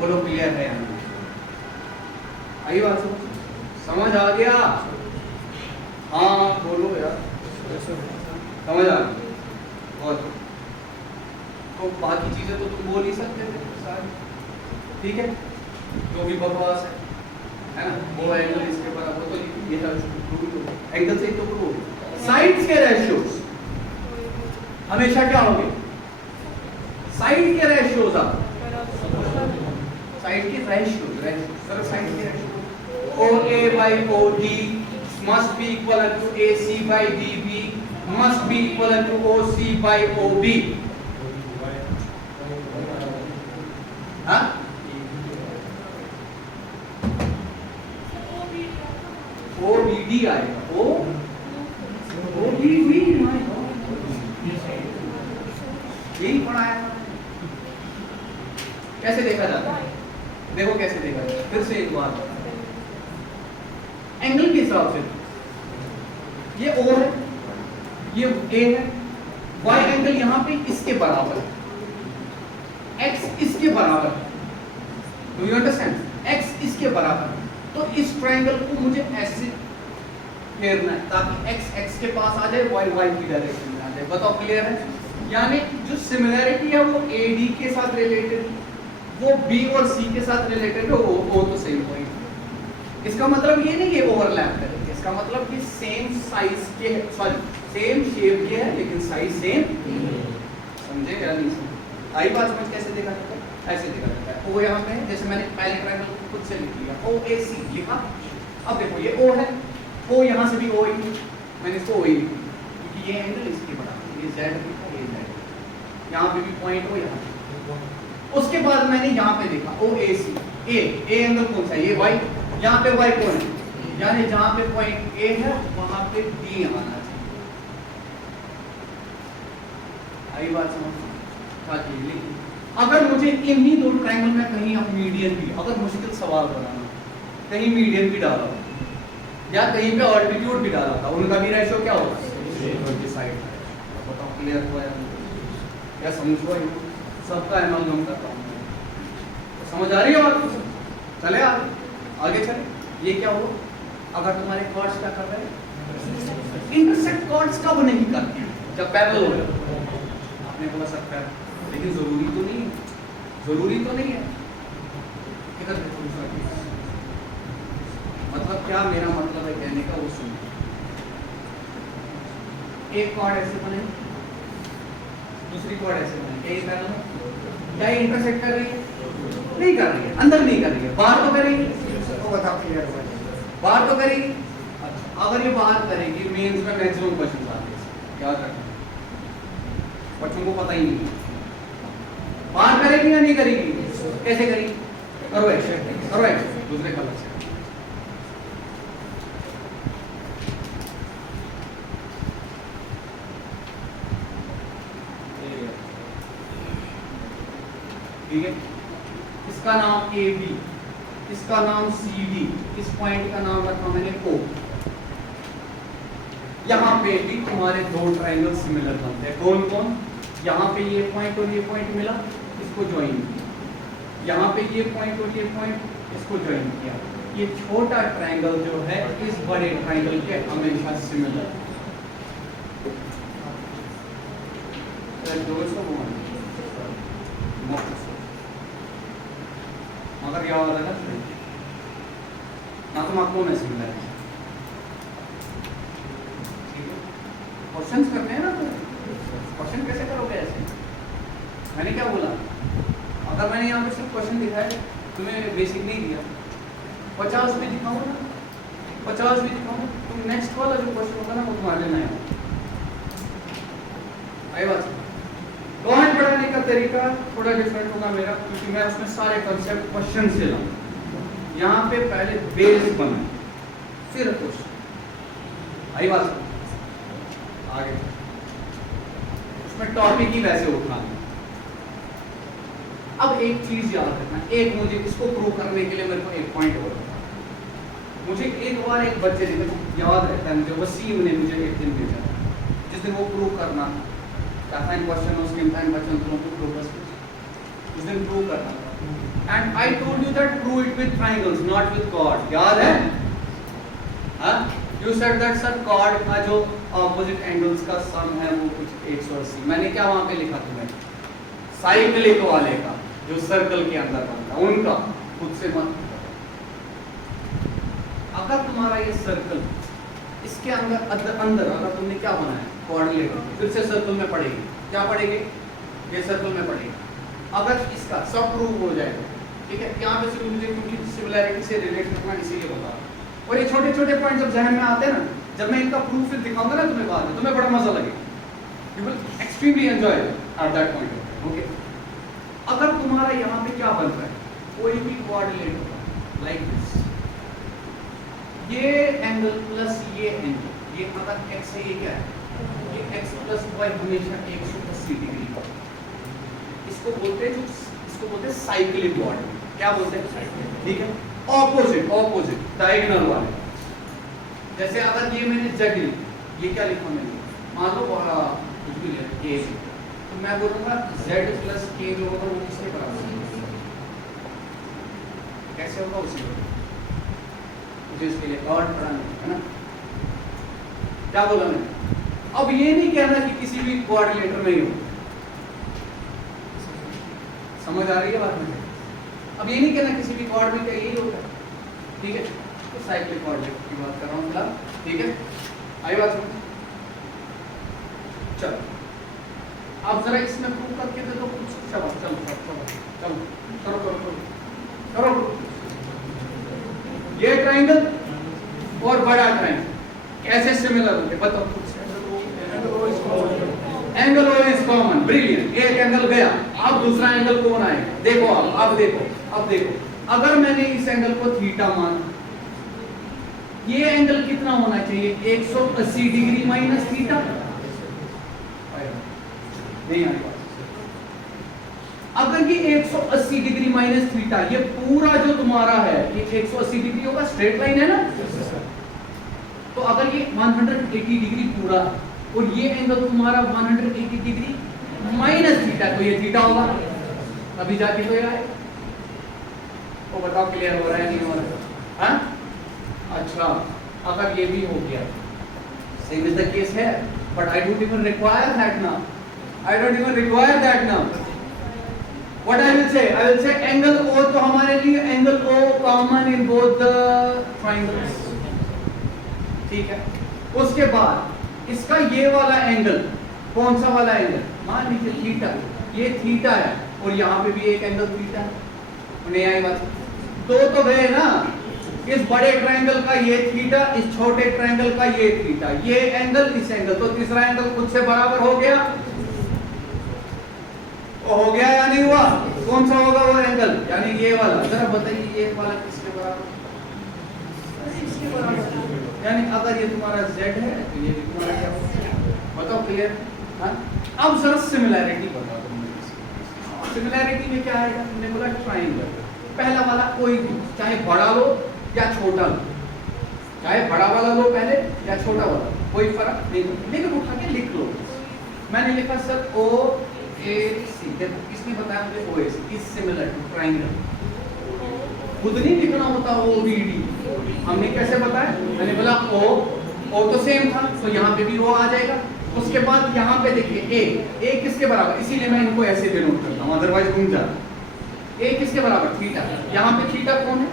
बोलो क्लियर है यहाँ? आई बात समझ आ गया? हाँ बोलो यार, समझ आ गया। और तो बाकी चीजें तो तुम बोल ही सकते थे सारी, ठीक है, जो भी बकवास है ना, वो एंगल इसके बराबर, तो ये एंगल से ही तो प्रूव। साइड्स के रेशियोज हमेशा क्या होंगे, साइड के रेशियोज, आप साइड के रेशियोज, सर साइड के ratios OA by OD must be equal to AC by DB must be equal to OC by OB। हाँ, OBD आएगा, OBD यही पढ़ाया। कैसे देखा जाता है, देखो कैसे देखा जाता है, फिर से एक बार एंगल के हिसाब से। ये O है, ये A है, Y एंगल यहाँ पे इसके बराबर है, X इसके बराबर है, डू यू अंडरस्टैंड, X इसके बराबर है। तो इस ट्रायंगल को मुझे ऐसे फेरना है ताकि X के पास आ जाए, Y की डायरेक्शन में आ जाए। बताओ क्लियर है? यानी जो सिमिलैरिटी है वो AD के साथ रिलेटेड, वो B और C के साथ रिलेटेड है, वो तो सेम पॉइंट। इसका मतलब ये नहीं ये ओवरलैप करेंगे, इसका मतलब कि सेम साइज के, सॉरी सेम शेप के है लेकिन साइज सेम, समझे या नहीं समझे? आई बात समझ? कैसे देखा जाता है, ऐसे देखा जाता है। O यहाँ पे है, जैसे मैंने पहले ट्रायंगल को खुद से लिख लिया OAC लिखा। अब देखो ये O है, O यहाँ से भी O ही, मैंने इसको O ही लिखा क्योंकि ये एंगल इसके बराबर, ये Z लिखा, ये Z, यहाँ पे भी पॉइंट हो, यहाँ उसके बाद मैंने यहाँ पे देखा ओ ए सी, ए एंगल कौन सा है, ये वाई, यहाँ पे वाई कौन है, यानी जहाँ पे पॉइंट ए है वहां पे डी आना चाहिए। आई बात समझ? लेकिन अगर मुझे इन्हीं दो ट्रायंगल में कहीं अब मीडियन भी, अगर मुश्किल सवाल बनाना, कहीं मीडियन भी डाला या कहीं पे ऑल्टीट्यूड भी डाला था, उनका भी रेशो क्या होगा, साइड। बताओ क्लियर हुआ या समझ हुआ? सबका एनालिसिस करता हूं, समझ आ रही है बात? चले आगे चले। ये क्या हुआ, अगर तुम्हारे कॉर्ड्स क्या कर रहे हैं, इंटरसेक्ट कॉर्ड्स कब नहीं करते हैं, जब पैरेलल हो रहे। आपने बोला सर पैरेलल, लेकिन जरूरी तो नहीं है, जरूरी तो नहीं है। किधर मतलब क्या मेरा मतलब है कहने का, वो सुनिए। एक कॉर्ड ऐसे बने, दूसरी कॉर्ड ऐसे बने, क्या ये पैरेलल है? क्या ये इंटरसेक्ट कर रही है? नहीं कर रही है, अंदर नहीं कर रही है, बाहर तो करेगी। तो बताओ क्लियर हुआ? बाहर तो करेगी। अच्छा, अगर ये बाहर करेगी, मेंस में मैक्सिमम क्वेश्चन आते हैं, याद रखना, बच्चों को पता ही नहीं बाहर करेगी या नहीं करेगी, कैसे करेगी, करो ऐसे, करो ऐसे, दूसरे कलर से। ठीक है, इसका नाम ए बी, इसका नाम सी डी, इस पॉइंट का नाम रखा मैंने ओ। यहाँ पे भी तुम्हारे दो ट्रायंगल सिमिलर बनते हैं, कौन कौन? यहाँ पे ये पॉइंट और ये पॉइंट मिला, इसको ज्वाइन किया, यहाँ पे ये पॉइंट और ये पॉइंट, इसको ज्वाइन किया। ये छोटा ट्रायंगल जो है इस बड़े ट्रायंगल के हमेशा सिमिलर। मगर याद है ना, तुम आपको में सिमिलर है। क्वेश्चंस करते हैं ना, तो क्वेश्चन कैसे करोगे ऐसे? मैंने क्या बोला, अगर मैंने यहाँ पे सिर्फ क्वेश्चन दिखाया, तुम्हें बेसिक नहीं दिया, 50 भी दिखाऊंगा ना, 50 भी दिखाऊंगा, तुम नेक्स्ट वाला जो क्वेश्चन होगा ना वो तुम्हारे लिए नया। आई बात? पॉइंट पढ़ाने का तरीका थोड़ा डिफरेंट होगा मेरा, क्योंकि मैं उसमें सारे कंसेप्ट क्वेश्चन से लाऊंगा। यहाँ पे पहले बेस बना, फिर क्वेश्चन। आई बात? आगे उसमें टॉपिक ही वैसे उठाना। अब एक चीज याद रखना, एक मुझे इसको प्रूव करने के लिए मेरे को एक पॉइंट और मुझे एक बार एक बच्चे ने, याद रहता है मुझे, वसीम ने मुझे एक दिन भेजा, जिस दिन वो प्रूव करना क्वेश्चन उसके उस दिन प्रूव करना था। And I told you that prove it with triangles not with chord, याद है? हाँ, you said that sir chord का जो ऑपोजिट एंगल्स का सम है वो कुछ 180। मैंने क्या वहां पे लिखा तुम्हें, साइक्लिक वाले का जो सर्कल के अंदर बनता है उनका, खुद से मत। अगर तुम्हारा ये सर्कल इसके अंदर अगर तुमने क्या बनाया, कोऑर्डिनेट, फिर से सर्कल में पड़ेगी, क्या पड़ेगी, ये सर्कल में पड़ेगी। अगर इसका सब प्रूव हो जाएगा, ठीक है, यहाँ पे सिर्फ मुझे क्योंकि सिमिलैरिटी से रिलेट करना इसीलिए बता रहा हूं। और ये छोटे छोटे पॉइंट जब जहन में आते हैं ना, जब मैं इनका प्रूफ फिर दिखाऊंगा ना तुम्हें बाद में, तुम्हें बड़ा मजा लगेगा, you will extremely enjoy at that point. Okay, अगर तुम्हारा यहाँ पे क्या बन रहा है, कोई भी कोऑर्डिनेट होगा लाइक दिस, ये एंगल प्लस ये एंगल, ये अगर x है, ये क्या है, ये x प्लस y हमेशा 180 डिग्री का। इसको बोलते हैं, इसको बोलते हैं साइक्लिक कोऑर्डिनेट। क्या बोलते हैं? ठीक है, ऑपोजिट डायगोनल वाले। जैसे अगर ये मैंने z ली, ये क्या लिखा मैंने, मान लो कुछ भी लिया k, तो मैं बोलूंगा z प्लस k जो होगा वो किसके बराबर है, कैसे होगा उसी को, मुझे इसके लिए और पढ़ाना है ना। क्या बोला मैंने? अब ये नहीं कहना कि किसी भी कोऑर्डिनेटर में ही हो, समझ आ रही है बात मुझे? अब ये नहीं कहना किसी भी कोऑर्ड में क्या यही होता है, ठीक है, तो साइक्लिक कोऑर्डिनेट की बात कर रहा हूँ फिलहाल, ठीक है। आई बात समझ? चलो आप जरा इसमें प्रूव करके दे दो कुछ। चलो चलो चलो चलो करो करो करो करो। ये ट्रायंगल और बड़ा ट्रायंगल कैसे सिमिलर होंगे बताओ कुछ। Angle O is common, brilliant, एक एंगल गया, अब दूसरा एंगल कौन आएगा? देखो अब देखो अगर मैंने इस एंगल को थीटा माना, ये एंगल कितना होना चाहिए? 180 डिग्री माइनस थीटा, नहीं आएगा। अगर ये 180 डिग्री माइनस थीटा, ये पूरा जो तुम्हारा है ये 180 डिग्री होगा, स्ट्रेट लाइन है ना, तो अगर ये 180 डिग्री पूरा और ये एंगल तुम्हारा 180 डिग्री माइनस थीटा, तो ये थीटा होगा, अभी जाके तो ये आएगा। तो बताओ क्लियर हो रहा है नहीं हो रहा है? अच्छा, अगर ये भी हो गया, सेम इज द केस है, but I don't even require that now, I don't even require that now. What I will say? I will say angle O, तो हमारे लिए angle O common in both the triangles. ठीक है। उसके बाद इसका ये वाला एंगल, कौन सा वाला एंगल? मान लीजिए थीटा, ये थीटा है और यहाँ पे भी एक एंगल थीटा है, नहीं आई बात? दो तो गए ना, इस बड़े ट्रायंगल का ये थीटा, इस छोटे ट्रायंगल का ये थीटा, ये एंगल इस एंगल, तो तीसरा एंगल खुद से बराबर हो गया, हो गया या नहीं हुआ? कौन सा होगा वो एंगल? यानी ये वाला। जरा बताइए ये वाला किसके बराबर? इसके बराबर। यानी अगर ये तुम्हारा z है तो ये भी तुम्हारा क्या होगा? बताओ क्लियर? हाँ, अब जरा सिमिलैरिटी बताओ तुम। सिमिलैरिटी में क्या आएगा? तुमने बोला ट्रायंगल, पहला वाला कोई भी, चाहे बड़ा लो या छोटा लो, चाहे बड़ा वाला लो पहले या छोटा वाला, कोई फर्क नहीं पड़ता, लेकिन उठा के लिख लो। मैंने लिखा सर ओ ए सी, किसने बताया मुझे? ओ ए सी इज सिमिलर टू ट्रायंगल। खुद नहीं लिखना होता ओ बी डी, हमने कैसे बताया? मैंने बोला ओ तो सेम था, तो यहाँ पे भी ओ आ जाएगा। उसके बाद यहाँ पे देखिए ए किसके बराबर, इसीलिए मैं इनको ऐसे डिनोट करता हूँ, अदरवाइज घूम जाता। ए किसके बराबर? थीटा। यहाँ पे थीटा कौन है?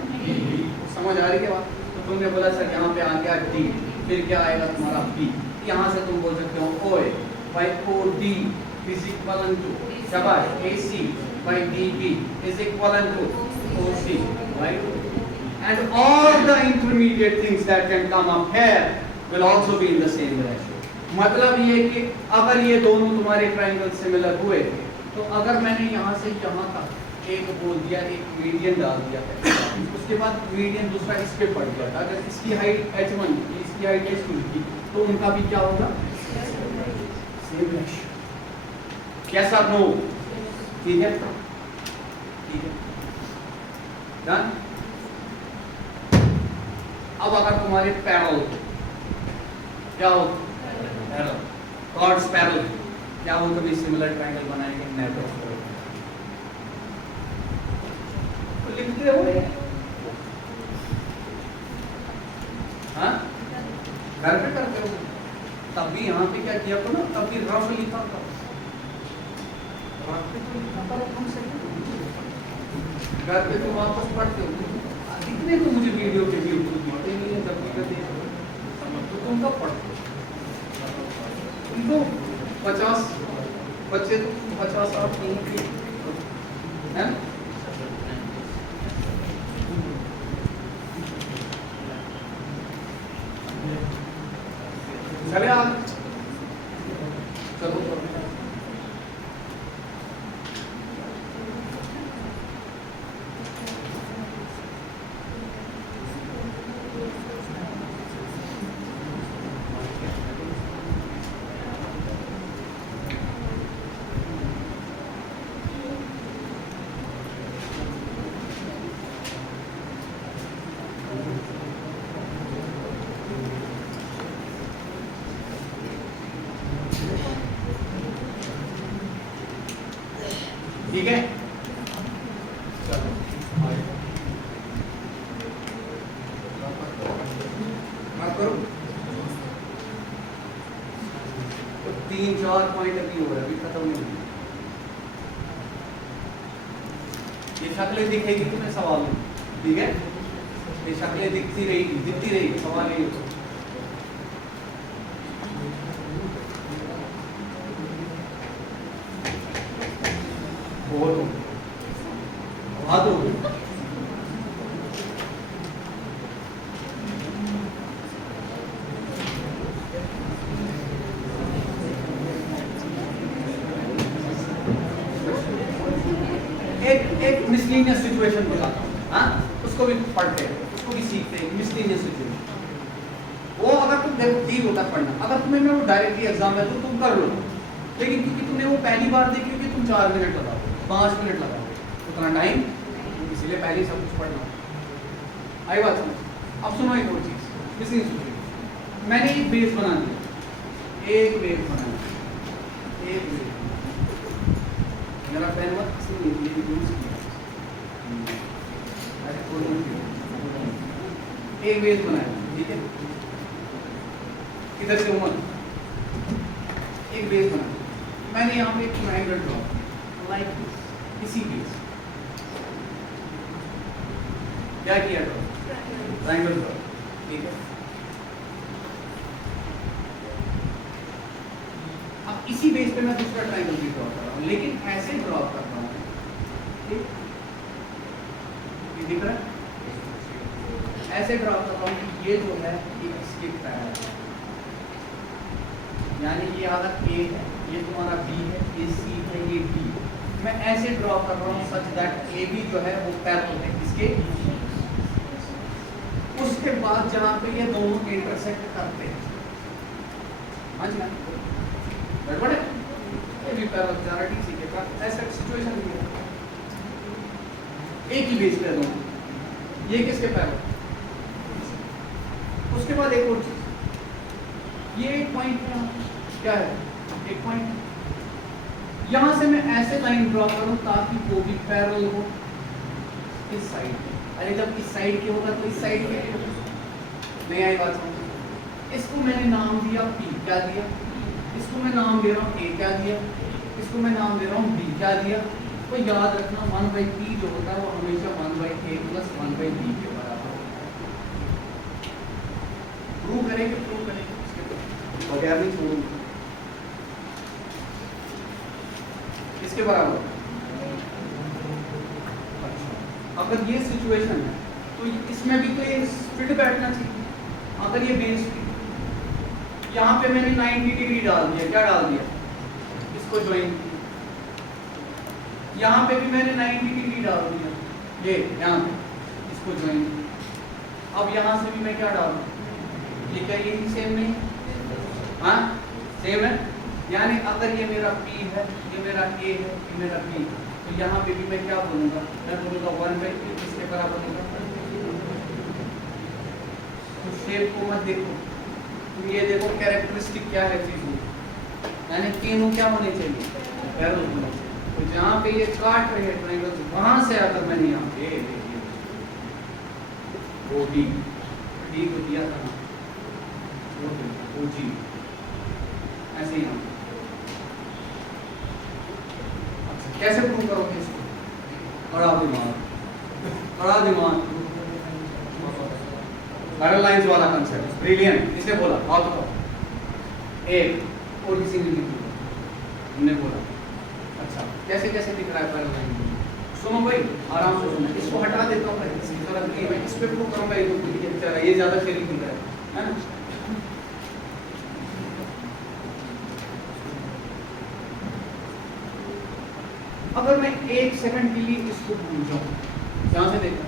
समझ आ रही है बात? तो तुमने बोला सर यहाँ पे आ गया डी, फिर क्या आएगा तुम्हारा बी, यहाँ से तुम बोल सकते हो O A by O D is equivalent to शाबाश AC by DB is equivalent to OC, right? And all the intermediate things that can come up here will also be in the same ratio. मतलब ये कि अगर ये दोनों तुम्हारे triangle similar हुए, तो अगर मैंने यहाँ से यहाँ तक एक बोल दिया, एक मीडियन डाल दिया है, उसके बाद मीडियन दूसरा इस पे पड़ गया, अगर इसकी हाइट h1 इसकी हाइट h2 की, तो उनका भी क्या होगा? Same ratio. Yes or no? ठीक है, ठीक है, डन। अब अगर तुम्हारे पैरेलल, क्या हो? पैरेलल, कॉर्ड्स पैरेलल, क्या वो कभी सिमिलर ट्रायंगल बनाएंगे? नेवर। तो लिखते हो हाँ, घर पे करते हो, तब भी यहाँ पे क्या किया तो ना, तब भी रफ लिखा था, घर पे तुम वापस पढ़ते हो, इतने तो मुझे वीडियो के व्यू मिलते नहीं है, जब भी करते तो तुम कब पढ़ते हो? तुम तो 50 बच्चे तो 50 साल की है। चले आप चलो ठीक है, चलो करो। तो 3-4 पॉइंट अभी हो रहा है, अभी खत्म नहीं हुई। ये शक्लें दिखेगी तुम्हें सवाल में, ठीक है? ये शक्लें दिखती रहेगी, सवाल नहीं होता। मिसलिनियस सिचुएशन बताता हूँ, हाँ उसको भी पढ़ते हैं, उसको भी सीखते हैं, मिसलिनियस सिचुएशन। वो अगर तुम देखो ठीक होता पढ़ना, अगर तुम्हें मैं वो डायरेक्टली एग्जाम है तो तुम कर लो, लेकिन क्योंकि तुमने वो पहली बार देखी होगी, तुम 4 मिनट लगाओ, 5 मिनट लगाओ, उतना टाइम, इसलिए पहले ही सब कुछ पढ़ना। आई बात समझ? अब सुनो एक और चीज, मिसलिनियस सिचुएशन। मैंने एक बेस बना दिया, एक बेस बनाया, एक बेस, मेरा पेन मत किसी ने यूज किया, एक बेस बनाया, ठीक है, इधर से उमर एक बेस बनाया, मैंने यहाँ पे एक ट्रायंगल ड्रॉ लाइक दिस, इसी बेस क्या किया ड्रॉ, ट्रायंगल ड्रॉ, ठीक है। अब इसी बेस पे मैं दूसरा ट्रायंगल भी ड्रॉ कर रहा हूँ, लेकिन ऐसे ड्रॉ कर रहा हूँ, ठीक, ये दिख रहा है, ऐसे ड्रॉ कर रहा हूँ कि ये जो है ये इसके पैरेलल, यानी ये आधा A है, ये तुम्हारा B है, ये C है, ये D, मैं ऐसे ड्रॉ कर रहा हूँ सच दैट AB जो है वो पैरेलल है इसके, उसके बाद जहाँ पे ये दोनों इंटरसेक्ट करते हैं, हाँ जी गड़बड़ है, ये भी पैरेलल जा रहा है DC के पास, ऐसा सिचुएशन भी है, एक ही बेस पे दोनों, ये किसके पैरेलल। उसके बाद एक और चीज, ये एक पॉइंट है, क्या है एक पॉइंट, यहां से मैं ऐसे लाइन ड्रॉ करूं ताकि वो भी पैरेलल हो इस साइड पे। अरे जब इस साइड के होगा तो इस साइड के नहीं आई बात समझ। इसको मैंने नाम दिया P, क्या दिया, इसको मैं नाम दे रहा हूँ A, क्या दिया, इसको मैं नाम दे रहा हूँ B, क्या दिया। तो याद रखना 1/P जो होता है वो हमेशा 1/A + 1/B के बराबर होता है। प्रूव करेंगे बगैर नहीं छोड़ूंगा, इसके बराबर। अगर ये सिचुएशन है तो इसमें भी तो ये फिट बैठना चाहिए। अगर ये बेस यहाँ पे मैंने 90 डिग्री डाल दिया, क्या डाल दिया, इसको ज्वाइन किया, यहाँ पे भी मैंने 90 डिग्री डाल दिया, ये यहाँ पे इसको ज्वाइन किया। अब यहाँ से भी मैं क्या डालूं, ये क्या ये सेम नहीं, हाँ सेम है, यानी अगर ये मेरा P है, ये मेरा A है, ये मेरा B है, तो यहाँ पे भी मैं क्या बोलूँगा, मैं बोलूँगा 1/P, इसके बराबर होगा। तो शेप को मत देखो, तुम ये देखो कैरेक्टरिस्टिक क्या है चीज़ में, यानी तीनों क्या होने चाहिए, पैरेलल होने चाहिए। तो जहाँ पे ये काट रहे हैं ट्रायंगल, वहाँ से अगर मैंने यहाँ पे वो D को दिया था, वो G ऐसे ही। अच्छा कैसे प्रूव करोगे इसको, बड़ा दिमाग पैरेलल लाइंस वाला कंसेप्ट, ब्रिलियंट, इसने बोला और तो एक और किसी ने नहीं बोला, हमने बोला। अच्छा कैसे कैसे दिख रहा है पैरेलल लाइन, सुनो भाई आराम से सुनो, इसको हटा देता हूँ, इसकी जरूरत नहीं है, इस पे प्रूव करूंगा, ये ज्यादा शेयरिंग दिख रहा है ना। अगर मैं 1 सेकंड के लिए इसको भूल जाऊं, यहां से देखना,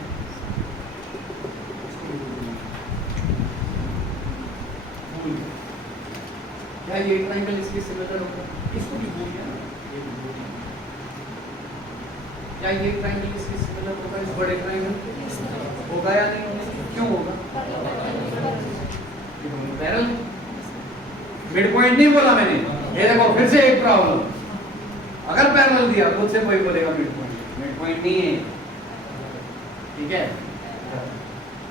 क्या ये ट्रायंगल इसके सिमिलर होगा, इसको भी भूल गया, क्या ये ट्रायंगल इसके सिमिलर होगा, इस बड़े ट्रायंगल होगा या नहीं होगा, क्यों होगा, पैरेलल। मिड पॉइंट नहीं बोला मैंने, ये देखो फिर से एक प्रॉब्लम, अगर पैरेलल दिया खुद से कोई बोलेगा मिड पॉइंट नहीं है, ठीक है।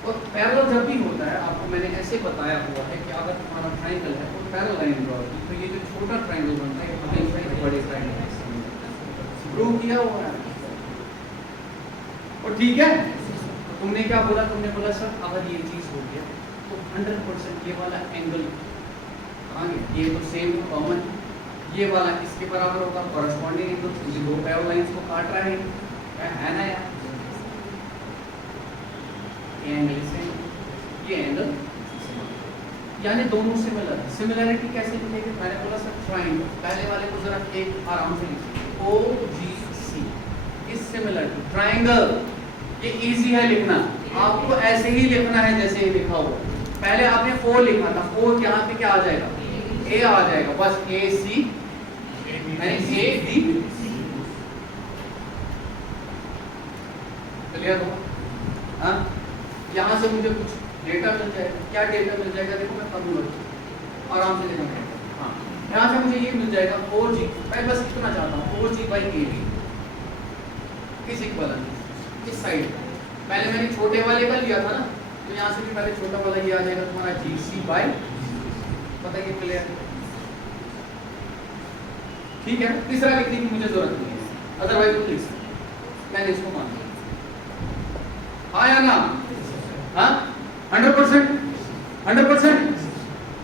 तो पैरेलल जब भी होता है, आपको मैंने ऐसे बताया हुआ है कि अगर तुम्हारा ट्रायंगल है तो पैरेलल लाइन ड्रॉ की, तो ये जो छोटा ट्रायंगल बनता है हमेशा एक बड़े ट्रायंगल से प्रूव किया हुआ है। और ठीक है, तो तुमने क्या बोला, तुमने बोला सर अगर ये चीज हो गया तो 100% ये वाला एंगल आगे, ये तो सेम कॉमन, ये वाला इसके बराबर होगा, कॉरेस्पॉन्डिंग एंगल, ये दो पैरेलल लाइंस को काट रहा है, क्या है ना यार, ये एंगल से ये एंगल, यानी दोनों सिमिलर। सिमिलरिटी कैसे मिलेगी, मैंने बोला सर ट्रायंगल, पहले वाले को जरा एक आराम से लिखिए, OGC, इस सिमिलर टू ट्राइंगल। ये इजी है लिखना, आपको ऐसे ही लिखना है जैसे ये लिखा हुआ। पहले आपने ओ लिखा था, ओ यहाँ पे क्या आ जाएगा, ए आ जाएगा, बस ए सी यानी ए डी। क्लियर हो? हाँ, यहाँ से मुझे कुछ डेटा मिल जाएगा। क्या डेटा मिल जाएगा, देखो मैं करूँगा आराम से देखो। हाँ, यहाँ से मुझे ये मिल जाएगा ओ जी, मैं बस इतना चाहता हूँ, O G by A B is equal इस साइड। पहले मैंने छोटे वाले का लिया था ना, तो यहाँ से भी पहले छोटा वाला ये आ जाएगा तुम्हारा जी सी बाई, बताइए क्लियर? ठीक है, तीसरा लिखने की मुझे जरूरत नहीं है, अदरवाइज तुम लिख सकते, मैंने इसको मान लिया। हाँ या ना? हाँ, 100%, 100%,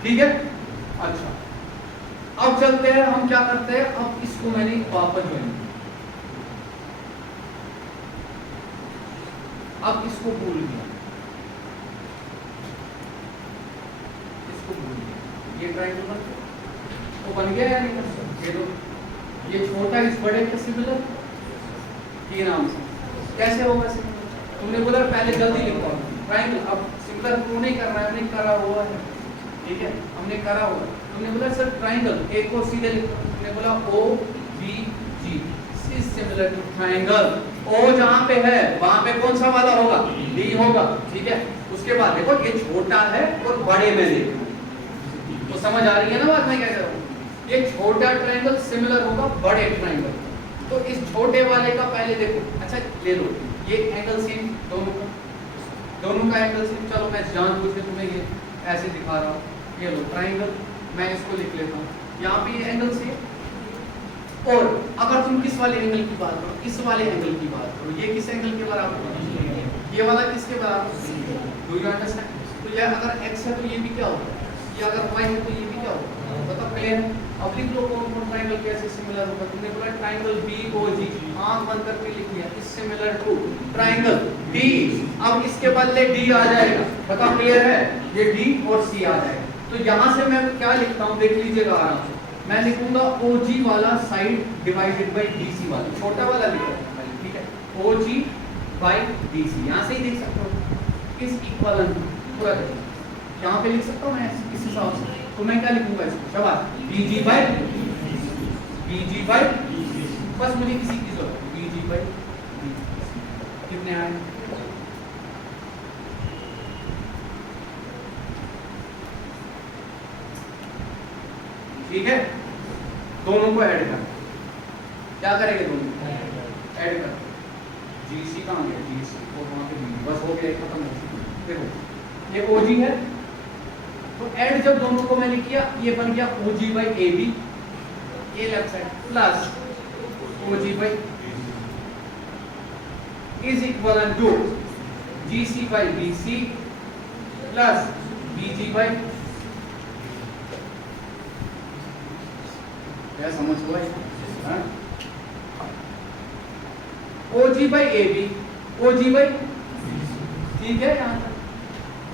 ठीक है। अच्छा, अब चलते हैं, हम क्या करते हैं, अब इसको मैंने वापस ज्वाइन, अब इसको भूल गया, इसको भूल गया, ये ट्रायंगल तो बन गया या नहीं? ये दो, ये छोटा इस बड़े के सिमिलर के नाम से कैसे होगा सिमिलर? तुमने बोला पहले जल्दी लिखो ट्रायंगल, अब सिमिलर क्यों नहीं करना है, हमने करा हुआ है, ठीक है, हमने करा हुआ। तुमने बोला सर ट्रायंगल, ए को सीधे लिखो, तुमने बोला O B G is similar to triangle. O जहां पे है वहां पे कौन सा वाला होगा, डी होगा, ठीक है। उसके बाद देखो ये छोटा है और बड़े में देखो, तो समझ आ रही है ना बात मैं क्या कह रहा हूँ? ये छोटा ट्रायंगल सिमिलर होगा बड़े ट्रायंगल, तो इस छोटे वाले का पहले देखो। अच्छा ले लो, ये एंगल सेम दोनों का एंगल सेम। चलो मैं जानबूझ के तुम्हें ये ऐसे दिखा रहा हूँ, ये लो ट्रायंगल, मैं इसको लिख लेता हूँ, यहाँ पे ये एंगल सेम। और अगर तुम किस वाले एंगल की बात करो, इस वाले एंगल की बात करो, ये किस एंगल के बराबर है, ये वाला किसके बराबर, डू यू अंडरस्टैंड? तो ये अगर x है तो ये भी क्या होगा, ये अगर y है तो ये भी क्या होगा, बताओ क्लियर है? अब लिख लो कौन कौन ट्रायंगल कैसे सिमिलर होगा। तुमने बोला ट्रायंगल BOG, आंख बंद करके लिख लिया, is similar to triangle D। अब इसके बदले D आ जाएगा, बताओ क्लियर है? ये D और C आ जाएगा। तो यहाँ से मैं क्या लिखता हूँ, देख लीजिएगा आराम से, मैं लिखूंगा OG वाला साइड डिवाइडेड बाई DC वाला, छोटा वाला लिखा है, ठीक है, OG बाई DC, यहाँ से ही देख सकते हो, इज इक्वल पूरा देखिए, यहाँ पे लिख सकता हूँ मैं इस हिसाब से। तो मैं क्या लिखूंगा इसको, शाबाश, BG बाई बस मुझे किसी की जरूरत है, BG बाई कितने आए, ठीक है। दोनों को ऐड कर, क्या करेंगे, दोनों ऐड कर, GC कहाँ गया, GC और वहाँ पे BG, बस हो गया, खत्म हो गया। देखो ये OG है, तो ऐड जब दोनों को मैंने किया, ये बन गया OG बाई AB, ये left side plus OG by is equal to GC by BC plus BG by, क्या समझ हुआ है? OG by AB, OG by, ठीक है, यहाँ तक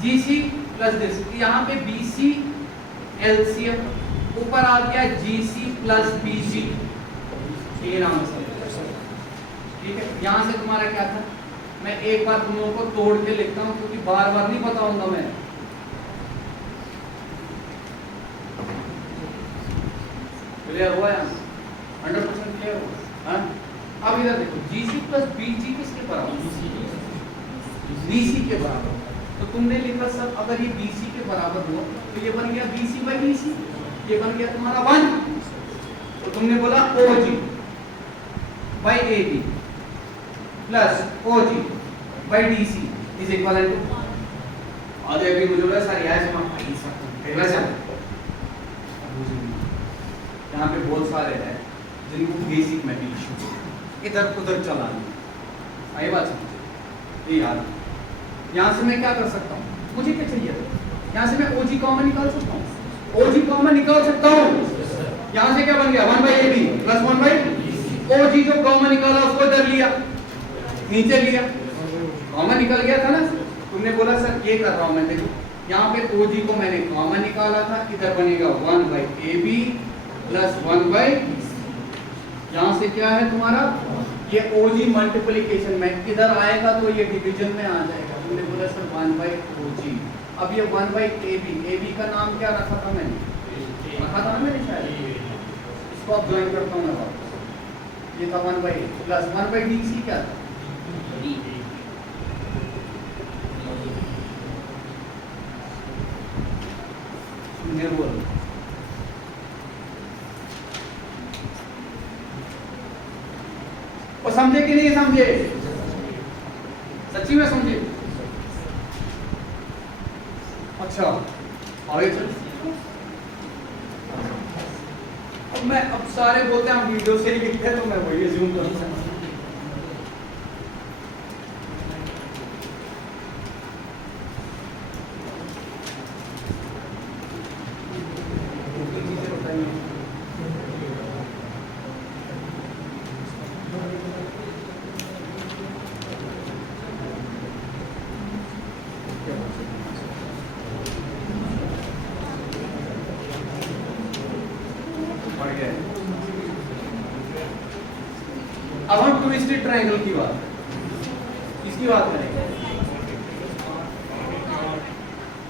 GC प्लस दिस, यहाँ पे BC LCM, ऊपर आ गया GC प्लस BG, ये नाम से, ठीक है। यहाँ से तुम्हारा क्या था, मैं एक बार तुम लोगों को तोड़ के लिखता हूँ क्योंकि बार बार नहीं बताऊंगा मैं। क्लियर हुआ यहाँ, 100% क्लियर हुआ? हाँ, अब इधर देखो, GC प्लस BG किसके बराबर, BC के बराबर। तो तुमने लिखा सर अगर ये BC के बराबर हो तो ये बन गया BC बाई BC, ये बन गया तुम्हारा 1। तो तुमने बोला OG by AB plus OG by DC is equal to, और ये भी मुझे बोला सर यहाँ से मैं नहीं सकता, वैसे यहाँ पे बहुत सारे हैं जिनको बेसिक में भी इधर उधर चलानी, सही बात समझे, ये याद। यहाँ से मैं क्या कर सकता हूँ, मुझे क्या चाहिए, यहाँ से मैं OG कॉमन निकाल सकता हूँ, OG कॉमन निकाल सकता हूँ। यहाँ से क्या बन गया 1 by AB plus 1 by OG, जो कॉमन निकाला उसको इधर लिया, नीचे लिया, कॉमन निकल गया था ना। तुमने बोला सर ये कर रहा हूँ मैं, देखो यहाँ पे OG को मैंने कॉमन निकाला था, इधर बनेगा 1 बाई AB प्लस 1 बाई, यहाँ से क्या है तुम्हारा ये OG मल्टीप्लिकेशन में इधर आएगा तो ये डिवीजन में आ जाएगा। तुमने बोला सर 1/OG। अब ये 1/AB, AB का नाम क्या रखा था मैंने? रखा था ना मैंने शायद। इसको अब ज्वाइन करता हूँ मैं वापस। ये था 1/A प्लस 1/DC क्या था? निर्वल। और समझे कि नहीं समझे? सच्ची में समझे? अच्छा आगे चल। अब सारे बोलते हैं हम वीडियो से ही लिखते हैं, तो मैं वही अज्यूम करूंगा। अब हम ट्विस्टेड ट्रायंगल की बात करें, इसकी बात करेंगे।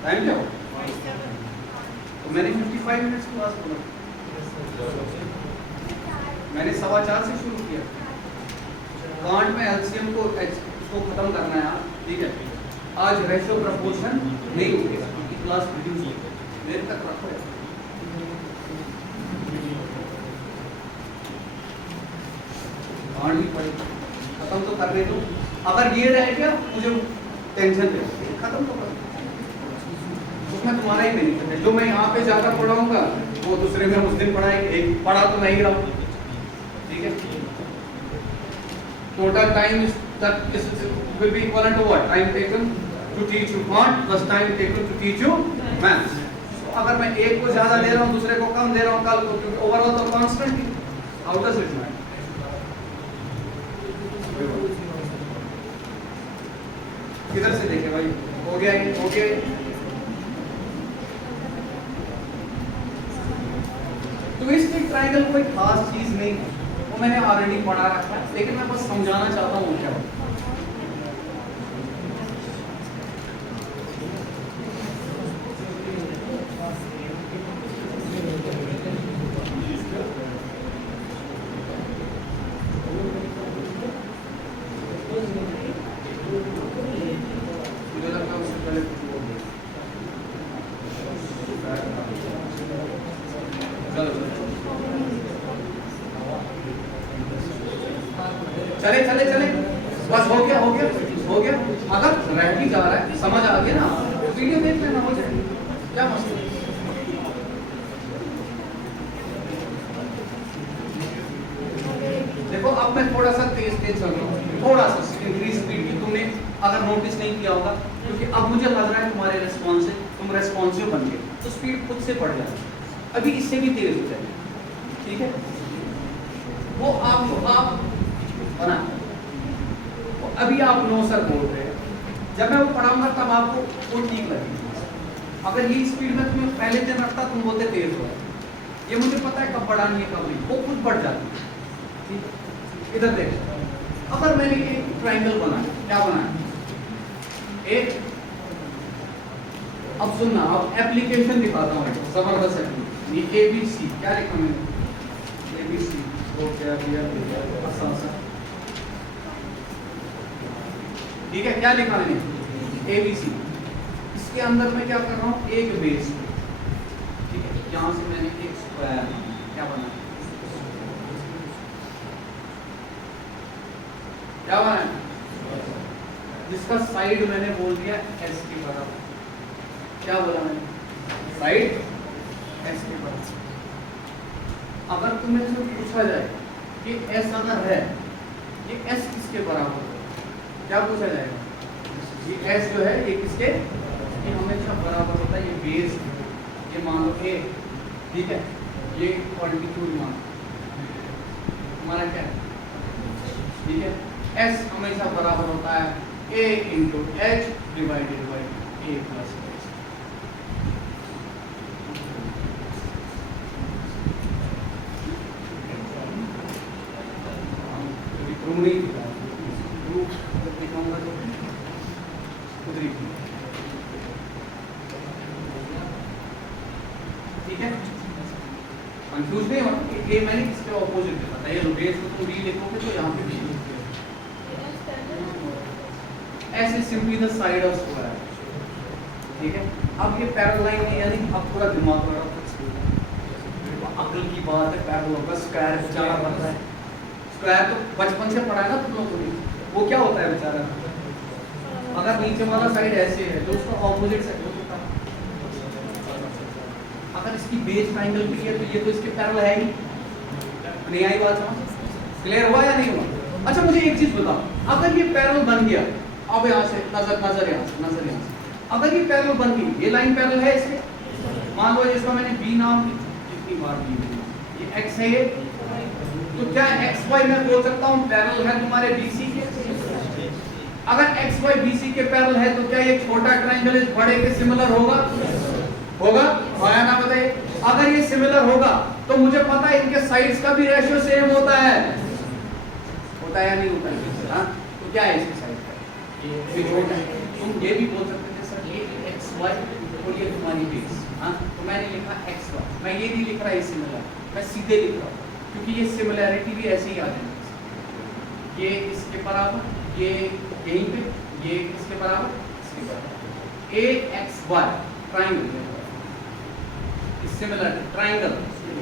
टाइम क्या हो? तो मैंने 55 मिनट्स की बात बोला, मैंने 4:15 से शुरू किया। कांट में एलसीएम को इसको खत्म करना है, ठीक है। आज रेशियो प्रपोर्शन नहीं होगा, क्लास रिड्यूस होगी, देर तक रखो। खत्म तो करने दो। अगर ये रह गया मुझे टेंशन दे, खत्म तो कर, उसमें तुम्हारा ही बेनिफिट है। जो मैं यहाँ पे ज्यादा पढ़ाऊंगा वो दूसरे में उस दिन पढ़ाएंगे, एक पढ़ा तो मैं ही रहा हूँ, ठीक है। Total time that is will be equivalent to what? Time taken to teach you quant plus time taken to teach you maths. So अगर मैं एक को ज्यादा दे रहा हूँ दूसरे को कम दे रहा हूँ कल को, क्योंकि ओवरऑल तो constant he. How does it matter? किधर से देखे भाई? हो गया ये, हो गया। ट्विस्टेड ट्रायंगल कोई खास चीज नहीं है, वो मैंने ऑलरेडी पढ़ा रखा है, लेकिन मैं बस समझाना चाहता हूँ क्या। चले चले चले, बस हो गया हो गया हो गया। अगर रह भी जा रहा है, समझ आ गया ना, वीडियो देख लेना, हो जाए, क्या मसला। देखो अब मैं थोड़ा सा तेज तेज चल रहा हूँ, थोड़ा सा इंक्रीज स्पीड की। तुमने अगर नोटिस नहीं किया होगा, क्योंकि अब मुझे लग रहा है तुम्हारे रेस्पॉन्स से तुम रेस्पॉन्सिव बन गए, तो स्पीड खुद से बढ़ जाए, अभी इससे भी तेज हो जाए, ठीक है। वो आप बना, अभी आप नो सर बोल रहे हैं, जब मैं वो पढ़ाऊंगा तब आपको वो ठीक लगेगी। अगर ये स्पीड में तुम्हें पहले दिन रखता, तुम बोलते तेज हो, ये मुझे पता है कब बढ़ानी है कब नहीं, वो खुद बढ़ जाती है, ठीक है। इधर देख, अगर मैंने एक ट्रायंगल बनाया, क्या बनाया एक, अब सुनना, अब एप्लीकेशन दिखाता हूँ, जबरदस्त एप्लीकेशन। ये ABC क्या लिखा मैंने? ABC वो क्या दिया, ठीक है। क्या लिखा मैंने? ABC। इसके अंदर मैं क्या कर रहा हूँ, एक बेस, ठीक है। यहां से मैंने एक स्क्वायर क्या बना, क्या बना, जिसका साइड मैंने बोल दिया S के बराबर। क्या बोला मैंने? साइड S के बराबर। अगर तुम्हें से पूछा जाए कि S अगर है, ये S किसके बराबर है, क्या पूछा जाएगा? ये S जो है ये किसके, ये हमेशा बराबर होता है, ये बेस, ये मान लो A, ठीक है। ये क्वांटिट्यूड मान हमारा क्या है, ठीक है। S हमेशा बराबर होता है A into H divided by A plus H। Prove नहीं अपोजिट, ठीक है, कंफ्यूज नहीं होना। ये मैंने इसके ऑपोजिट लिखा था, ये बेस को तुम बी लिखोगे तो यहाँ पे बी, ऐसे simply the side of square, ठीक है। अब ये पैरेलल लाइन है, यानी अब थोड़ा दिमाग लगा, अकल की बात है, पैरेलल का स्क्वायर बेचारा बनता है, स्क्वायर तो बचपन से पढ़ा है ना तुम लोगों ने, वो क्या होता है बेचारा, अगर नीचे वाला साइड ऐसे है तो उसका ऑपोजिट साइड होता है, अगर इसकी बेस ट्रायंगल भी है तो ये तो इसके पैरेलल है ही नहीं। आई बात समझ, क्लियर हुआ या नहीं हुआ? अच्छा मुझे एक चीज बताओ, अगर ये पैरेलल बन गया, अब यहाँ से नजर यहाँ से, अगर ये पैरेलल बन गई, ये लाइन पैरेलल है इसके, मान लो इसका मैंने बी नाम कितनी बार दी, ये एक्स है, तो क्या एक्स वाई मैं बोल सकता हूँ पैरेलल है तुम्हारे बीसी के? अगर एक्स वाई बीसी के पैरेलल है तो क्या ये छोटा ट्रायंगल इस बड़े के सिमिलर होगा? होगा या ना बताइए? अगर ये सिमिलर होगा तो मुझे पता है इनके साइड्स का भी रेशियो सेम होता है या नहीं होता है? हाँ, तो क्या है इसके साइड का? ये छोटा है। तुम ये भी बोल सकते थे सर ये एक्स वाई और ये तुम्हारी बेस, हाँ, तो मैंने लिखा एक्स वाई, मैं ये नहीं लिख रहा है सिमिलर, मैं सीधे लिख रहा हूँ क्योंकि ये सिमिलैरिटी भी ऐसे ही आ जाएगी, ये इसके बराबर, ये यहीं पे, ये इसके बराबर, इसके बराबर, A X Y triangle, similar triangle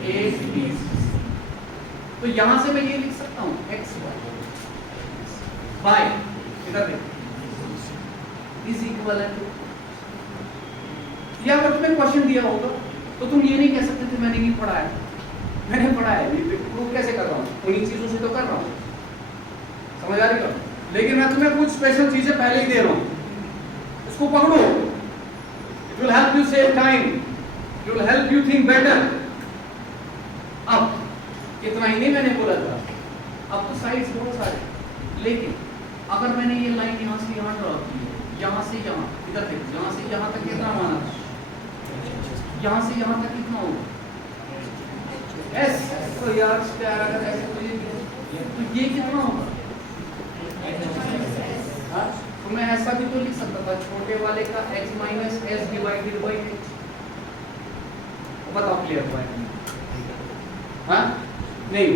A B, तो यहां से मैं ये लिख सकता हूं एक्स वाई इधर देखो इज इक्वल टू, या अगर तुम्हें क्वेश्चन दिया होगा तो तुम ये नहीं कह सकते थे मैंने नहीं पढ़ा है, मैंने पढ़ा है, प्रूव कैसे कर रहा हूँ, उन्हीं चीजों से तो कर रहा हूँ, समझ आ रही है? लेकिन मैं तुम्हें कुछ स्पेशल चीजें पहले ही दे रहा हूँ, उसको पकड़ो, it will help you save time, it will help you think better. अब इतना ही नहीं मैंने बोला था, अब तो साइड्स बहुत सारे, लेकिन अगर मैंने ये लाइन यहाँ से यहाँ ड्रॉ की है, यहाँ से यहाँ, इधर देखो, यहाँ से यहाँ तक कितना माना था, यहाँ से यहाँ तक कितना होगा एस, तो यार अगर ऐसे तो ये कितना होगा, हाँ, तो मैं ऐसा भी तो लिख सकता था छोटे वाले का h minus S divided by h, बताओ क्लियर हुआ है? हाँ नहीं,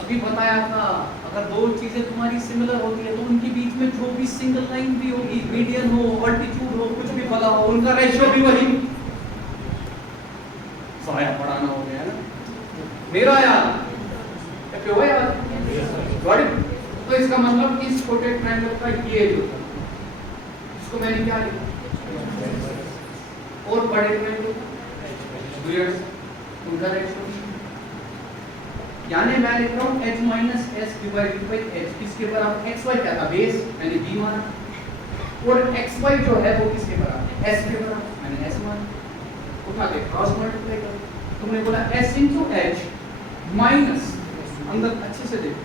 अभी बताया था अगर दो चीजें तुम्हारी सिमिलर होती है तो उनके बीच में जो भी सिंगल लाइन भी होगी, मीडियन हो, अल्टीट्यूड हो, कुछ भी भला हो, उनका रेशियो भी वही, साया पढ़ाना हो गया है ना मेरा यार, क्यों है यार? तो इसका मतलब इस छोटे ट्रायंगल का ये जो था इसको मैंने क्या लिखा, और बड़े ट्रायंगल उनका रेशियो, यानी मैं लिख रहा हूँ h minus S divided by h, किसके बराबर? x y क्या था बेस, मैंने b माना, और x y जो है वो किसके बराबर? s के बराबर, मैंने s माना, उठा के क्रॉस मल्टीप्लाई कर, तुमने बोला s into h माइनस, अंदर अच्छे से देखो,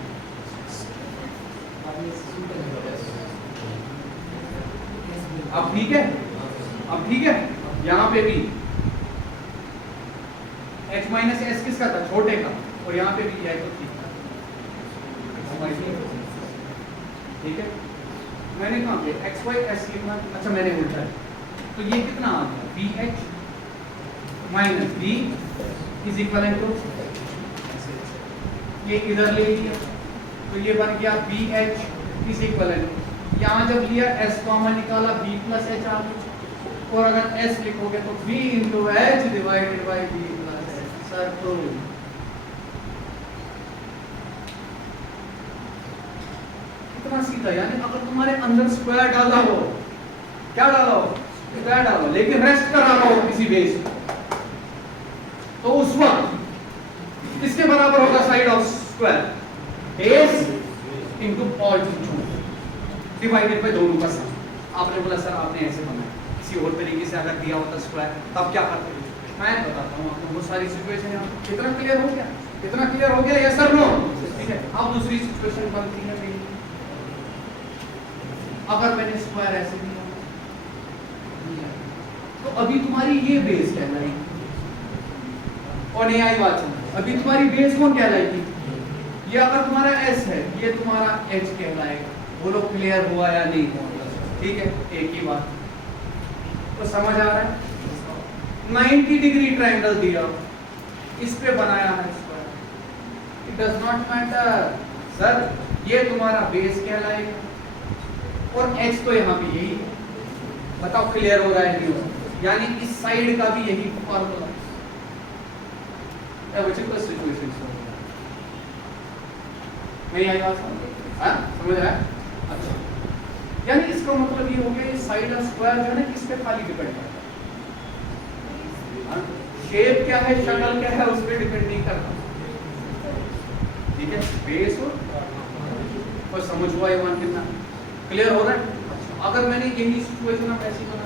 अब ठीक है, अब ठीक है, यहाँ पे भी h माइनस एस किसका था? छोटे का, और यहाँ पे भी है तो ठीक है, मैंने कहा पे एक्स वाई एस लिखना, अच्छा मैंने उल्टा है, तो ये कितना आ गया B H minus B is equal to, ये इधर ले लिया तो ये बन गया B H is equal to, यहाँ जब लिया एस कॉमन निकाला बी प्लस एच आ गया, और अगर एस लिखोगे तो B into H divided by B plus H, sir तो कितना सीधा, यानी अगर तुम्हारे अंदर स्क्वायर डाला हो, क्या डाला हो? स्क्वायर डाला हो, लेकिन रेस्ट कर रहा हो किसी बेस, तो उस वक्त किसके बराबर होगा side of square? Base into altitude divided by दोनों का सम। आपने बोला सर आपने ऐसे बनाया, किसी और तरीके से अगर दिया होता स्क्वायर तब क्या करते? मैं बताता हूँ आपको बहुत सारी सिचुएशन है, कितना क्लियर हो गया? कितना क्लियर हो गया? Yes sir no? ठीक है, अब दूसरी सिचुएशन बनती है मेरी, अगर मैंने स्क्वायर ऐसे दिया तो अभी तुम्हारी ये बेस कहलाएगी, और नहीं आई बात समझ, अभी तुम्हारी बेस कौन कहलाएगी? ये अगर तुम्हारा s है, ये तुम्हारा h कहलाएगा। बोलो क्लियर हुआ या नहीं हुआ? ठीक है, एक ही बात। तो समझ आ रहा है? 90 डिग्री ट्रायंगल दिया, इस पे बनाया है square, it does not matter sir, ये तुम्हारा बेस कहलाएगा और x तो यहाँ पे यही है। बताओ क्लियर हो रहा है नहीं हो रहा? यानी इस साइड का भी यही फॉर्मूला है। सिचुएशन नहीं आई बात समझ आया? अच्छा, यानी इसका मतलब ये हो गया ये साइड ऑफ स्क्वायर जो है ना किस पे खाली डिपेंड करता है, शेप क्या है, शक्ल क्या है, उस पर डिपेंड नहीं करता। ठीक है, बेस और समझ हुआ ये मान कितना क्लियर हो रहा है? अच्छा, अगर मैंने यही सिचुएशन अब ऐसी बना,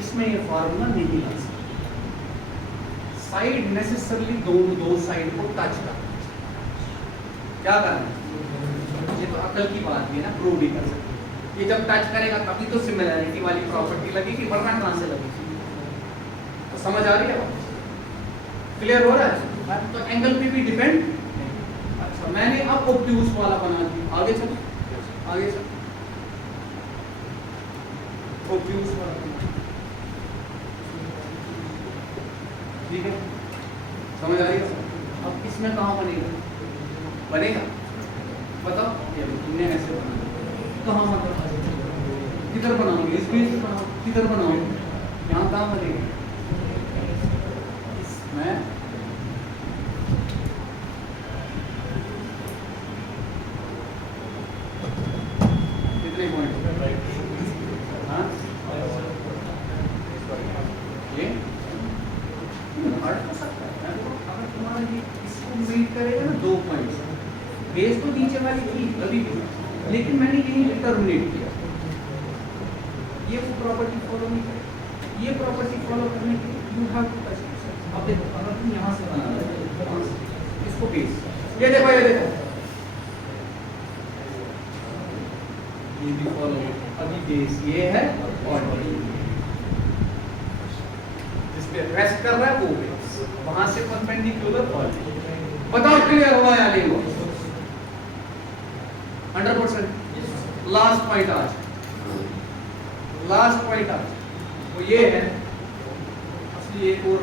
इसमें ये फार्मूला नहीं लग सकता। साइड नेसेसरली दो साइड को टच करना, क्या करना है, ये तो अकल की बात भी है ना, प्रूव भी कर सकते हैं। ये जब टच करेगा तभी तो सिमिलैरिटी वाली प्रॉपर्टी लगेगी, वरना कहां से लगेगी? तो समझ आ रही है? क्लियर हो रहा है? तो एंगल पे भी डिपेंड। अच्छा, मैंने अब ऑब्ट्यूज वाला बना दिया, आगे चलो, आगे चलो, ऑब्ट्यूज वाला ठीक है, समझ आ रही है? अब इसमें कहाँ बनेगा बताओ, ये तुमने ऐसे बनाया, कहाँ मतलब किधर बनाओगे, इस पेज पे बनाओ, किधर बनाओगे, यहाँ कहाँ बनेगा, इसमें कितने पॉइंट, हाँ ये हट हो सकता है अगर तुम्हारा ये इसको मीट करेगा ना 2 पॉइंट, बेस तो नीचे वाली थी कभी भी, लेकिन मैंने यही टर्मिनेट किया, ये वो प्रॉपर्टी फॉलो नहीं करेगी, ये प्रॉपर्टी फॉलो करने के लिए यू हैव टू टच। अब देखो अगर तुम यहाँ से बना रहे हो इसको बेस, ये देखो ये देखो, ये भी फॉलो, अभी बेस ये है और रेस्ट कर रहा है वो बेस, वहां से परपेंडिकुलर और बताओ क्लियर हुआ या नहीं हुआ? 100%। लास्ट पॉइंट आज, लास्ट पॉइंट आज वो ये है, असली एक और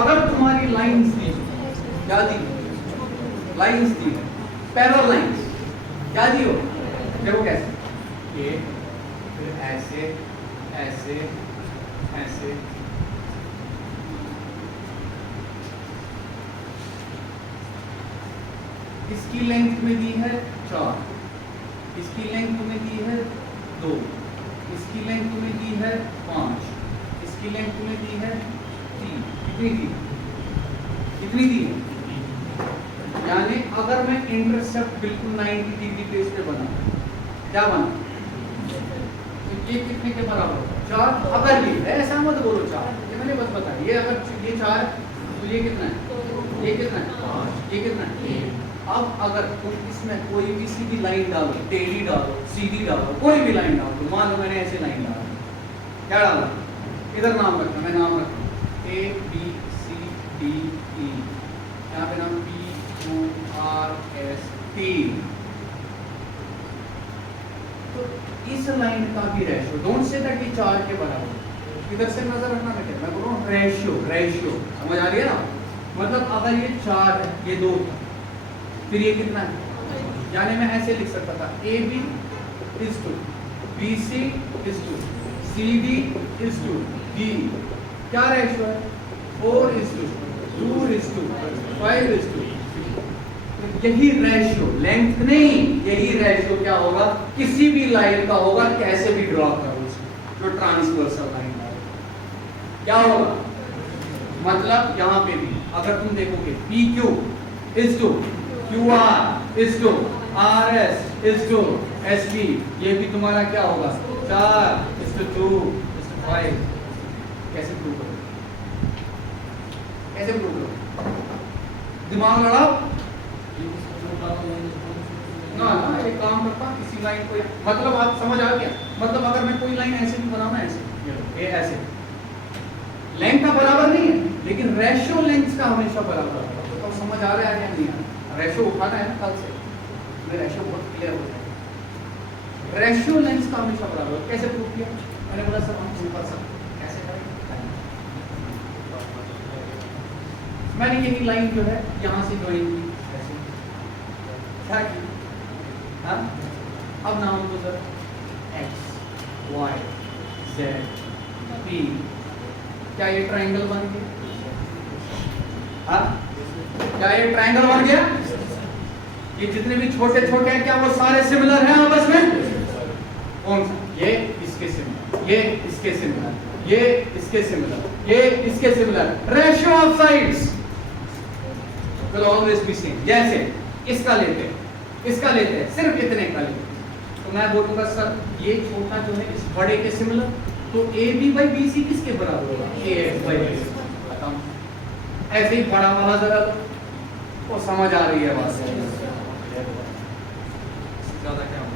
अगर तुम्हारी लाइंस दी क्या दी, लाइंस दी पैरेलल लाइंस क्या दी हो, देखो कैसे, ये फिर ऐसे ऐसे ऐसे, इसकी लेंथ में दी है 4, इसकी लेंथ में दी है 2, इसकी लेंथ में दी है 5, इसकी लेंथ में दी है 3, कितनी दी, कितनी दी है? यानी अगर मैं इंटरसेप्ट बिल्कुल 90 डिग्री बेस पे बना, क्या बना, तो ये कितने के बराबर होगा, 4। अगर ये ऐसा मत बोलो 4, ये मैंने बस बताया, ये अगर ये 4 तो ये कितना है, ये कितना है 5, ये कितना है। अब अगर तुम इसमें कोई भी सीधी लाइन डालो, टेढ़ी डालो, सीधी डालो, कोई भी लाइन डालो, मान लो मैंने ऐसे लाइन डाला, क्या डाला, इधर नाम रखना, मैं नाम रखता हूँ A B C D E, यहाँ पे नाम P Q R S T, तो इस लाइन का भी रेशियो, डोंट से दैट ये 4 के बराबर, इधर से नजर रखना, मैं बोल रहा हूँ रेशियो, रेशियो समझ आ रही है ना, मतलब अगर ये 4 है, ये 2, फिर ये कितना है, यानी मैं ऐसे लिख सकता था AB is to BC is to CD is to D, क्या रेशियो है, 4 is to 2 is to 5 is to, तो यही रेशियो, लेंथ नहीं, यही रेशियो क्या होगा, किसी भी लाइन का होगा, कैसे भी ड्रॉ करो जो ट्रांसवर्सल लाइन है, क्या होगा, मतलब यहाँ पे भी अगर तुम देखोगे PQ is to QR is to RS is to SB, ये भी तुम्हारा क्या होगा, 4 is to 2 is to 5, कैसे प्रूव करोगे? कैसे प्रूव करोगे? दिमाग लड़ाओ ना ना, एक काम करता किसी लाइन को, मतलब आप समझ आ गया? मतलब अगर मैं कोई लाइन ऐसे भी बनाऊं ना, ऐसे ये ऐसे लेंथ का बराबर नहीं है, लेकिन रेशियो लेंथ का हमेशा बराबर होता है। तो समझ आ रहा है या नहीं आ रहा? रेशियो उठाना है कल से, मैं रेशियो बहुत क्लियर हो जाए। रेशियो लेंथ का हमेशा बराबर होता है। कैसे प्रूव किया? मैंने बोला सर हम प्रूव कर सकते हैं। कैसे करेंगे? मैंने यही लाइन जो है यहाँ से ज्वाइन की, ऐसे क्या की? हाँ, अब नाम दो sir, x y z p, क्या ये ट्रायंगल बन गया? हाँ, क्या ये ट्रायंगल बन गया? ये जितने भी छोटे छोटे हैं क्या वो सारे सिमिलर हैं आपस में? कौन सा? ये इसके सिमिलर, ये इसके सिमिलर, ये इसके सिमिलर, ये इसके similar. Ratio of sides will always be same. जैसे इसका लेते हैं, इसका लेते हैं, सिर्फ इतने का लेते हैं, तो मैं बोलूंगा सर ये छोटा जो है इस बड़े के सिमिलर, तो A B by B C किसके बराबर होगा? A X by B C. ऐसे ही बड़ा वाला जरा वो समझ आ रही है बात? ज्यादा क्या होगा?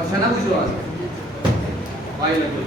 अच्छा ना कुछ आज भाई लगभग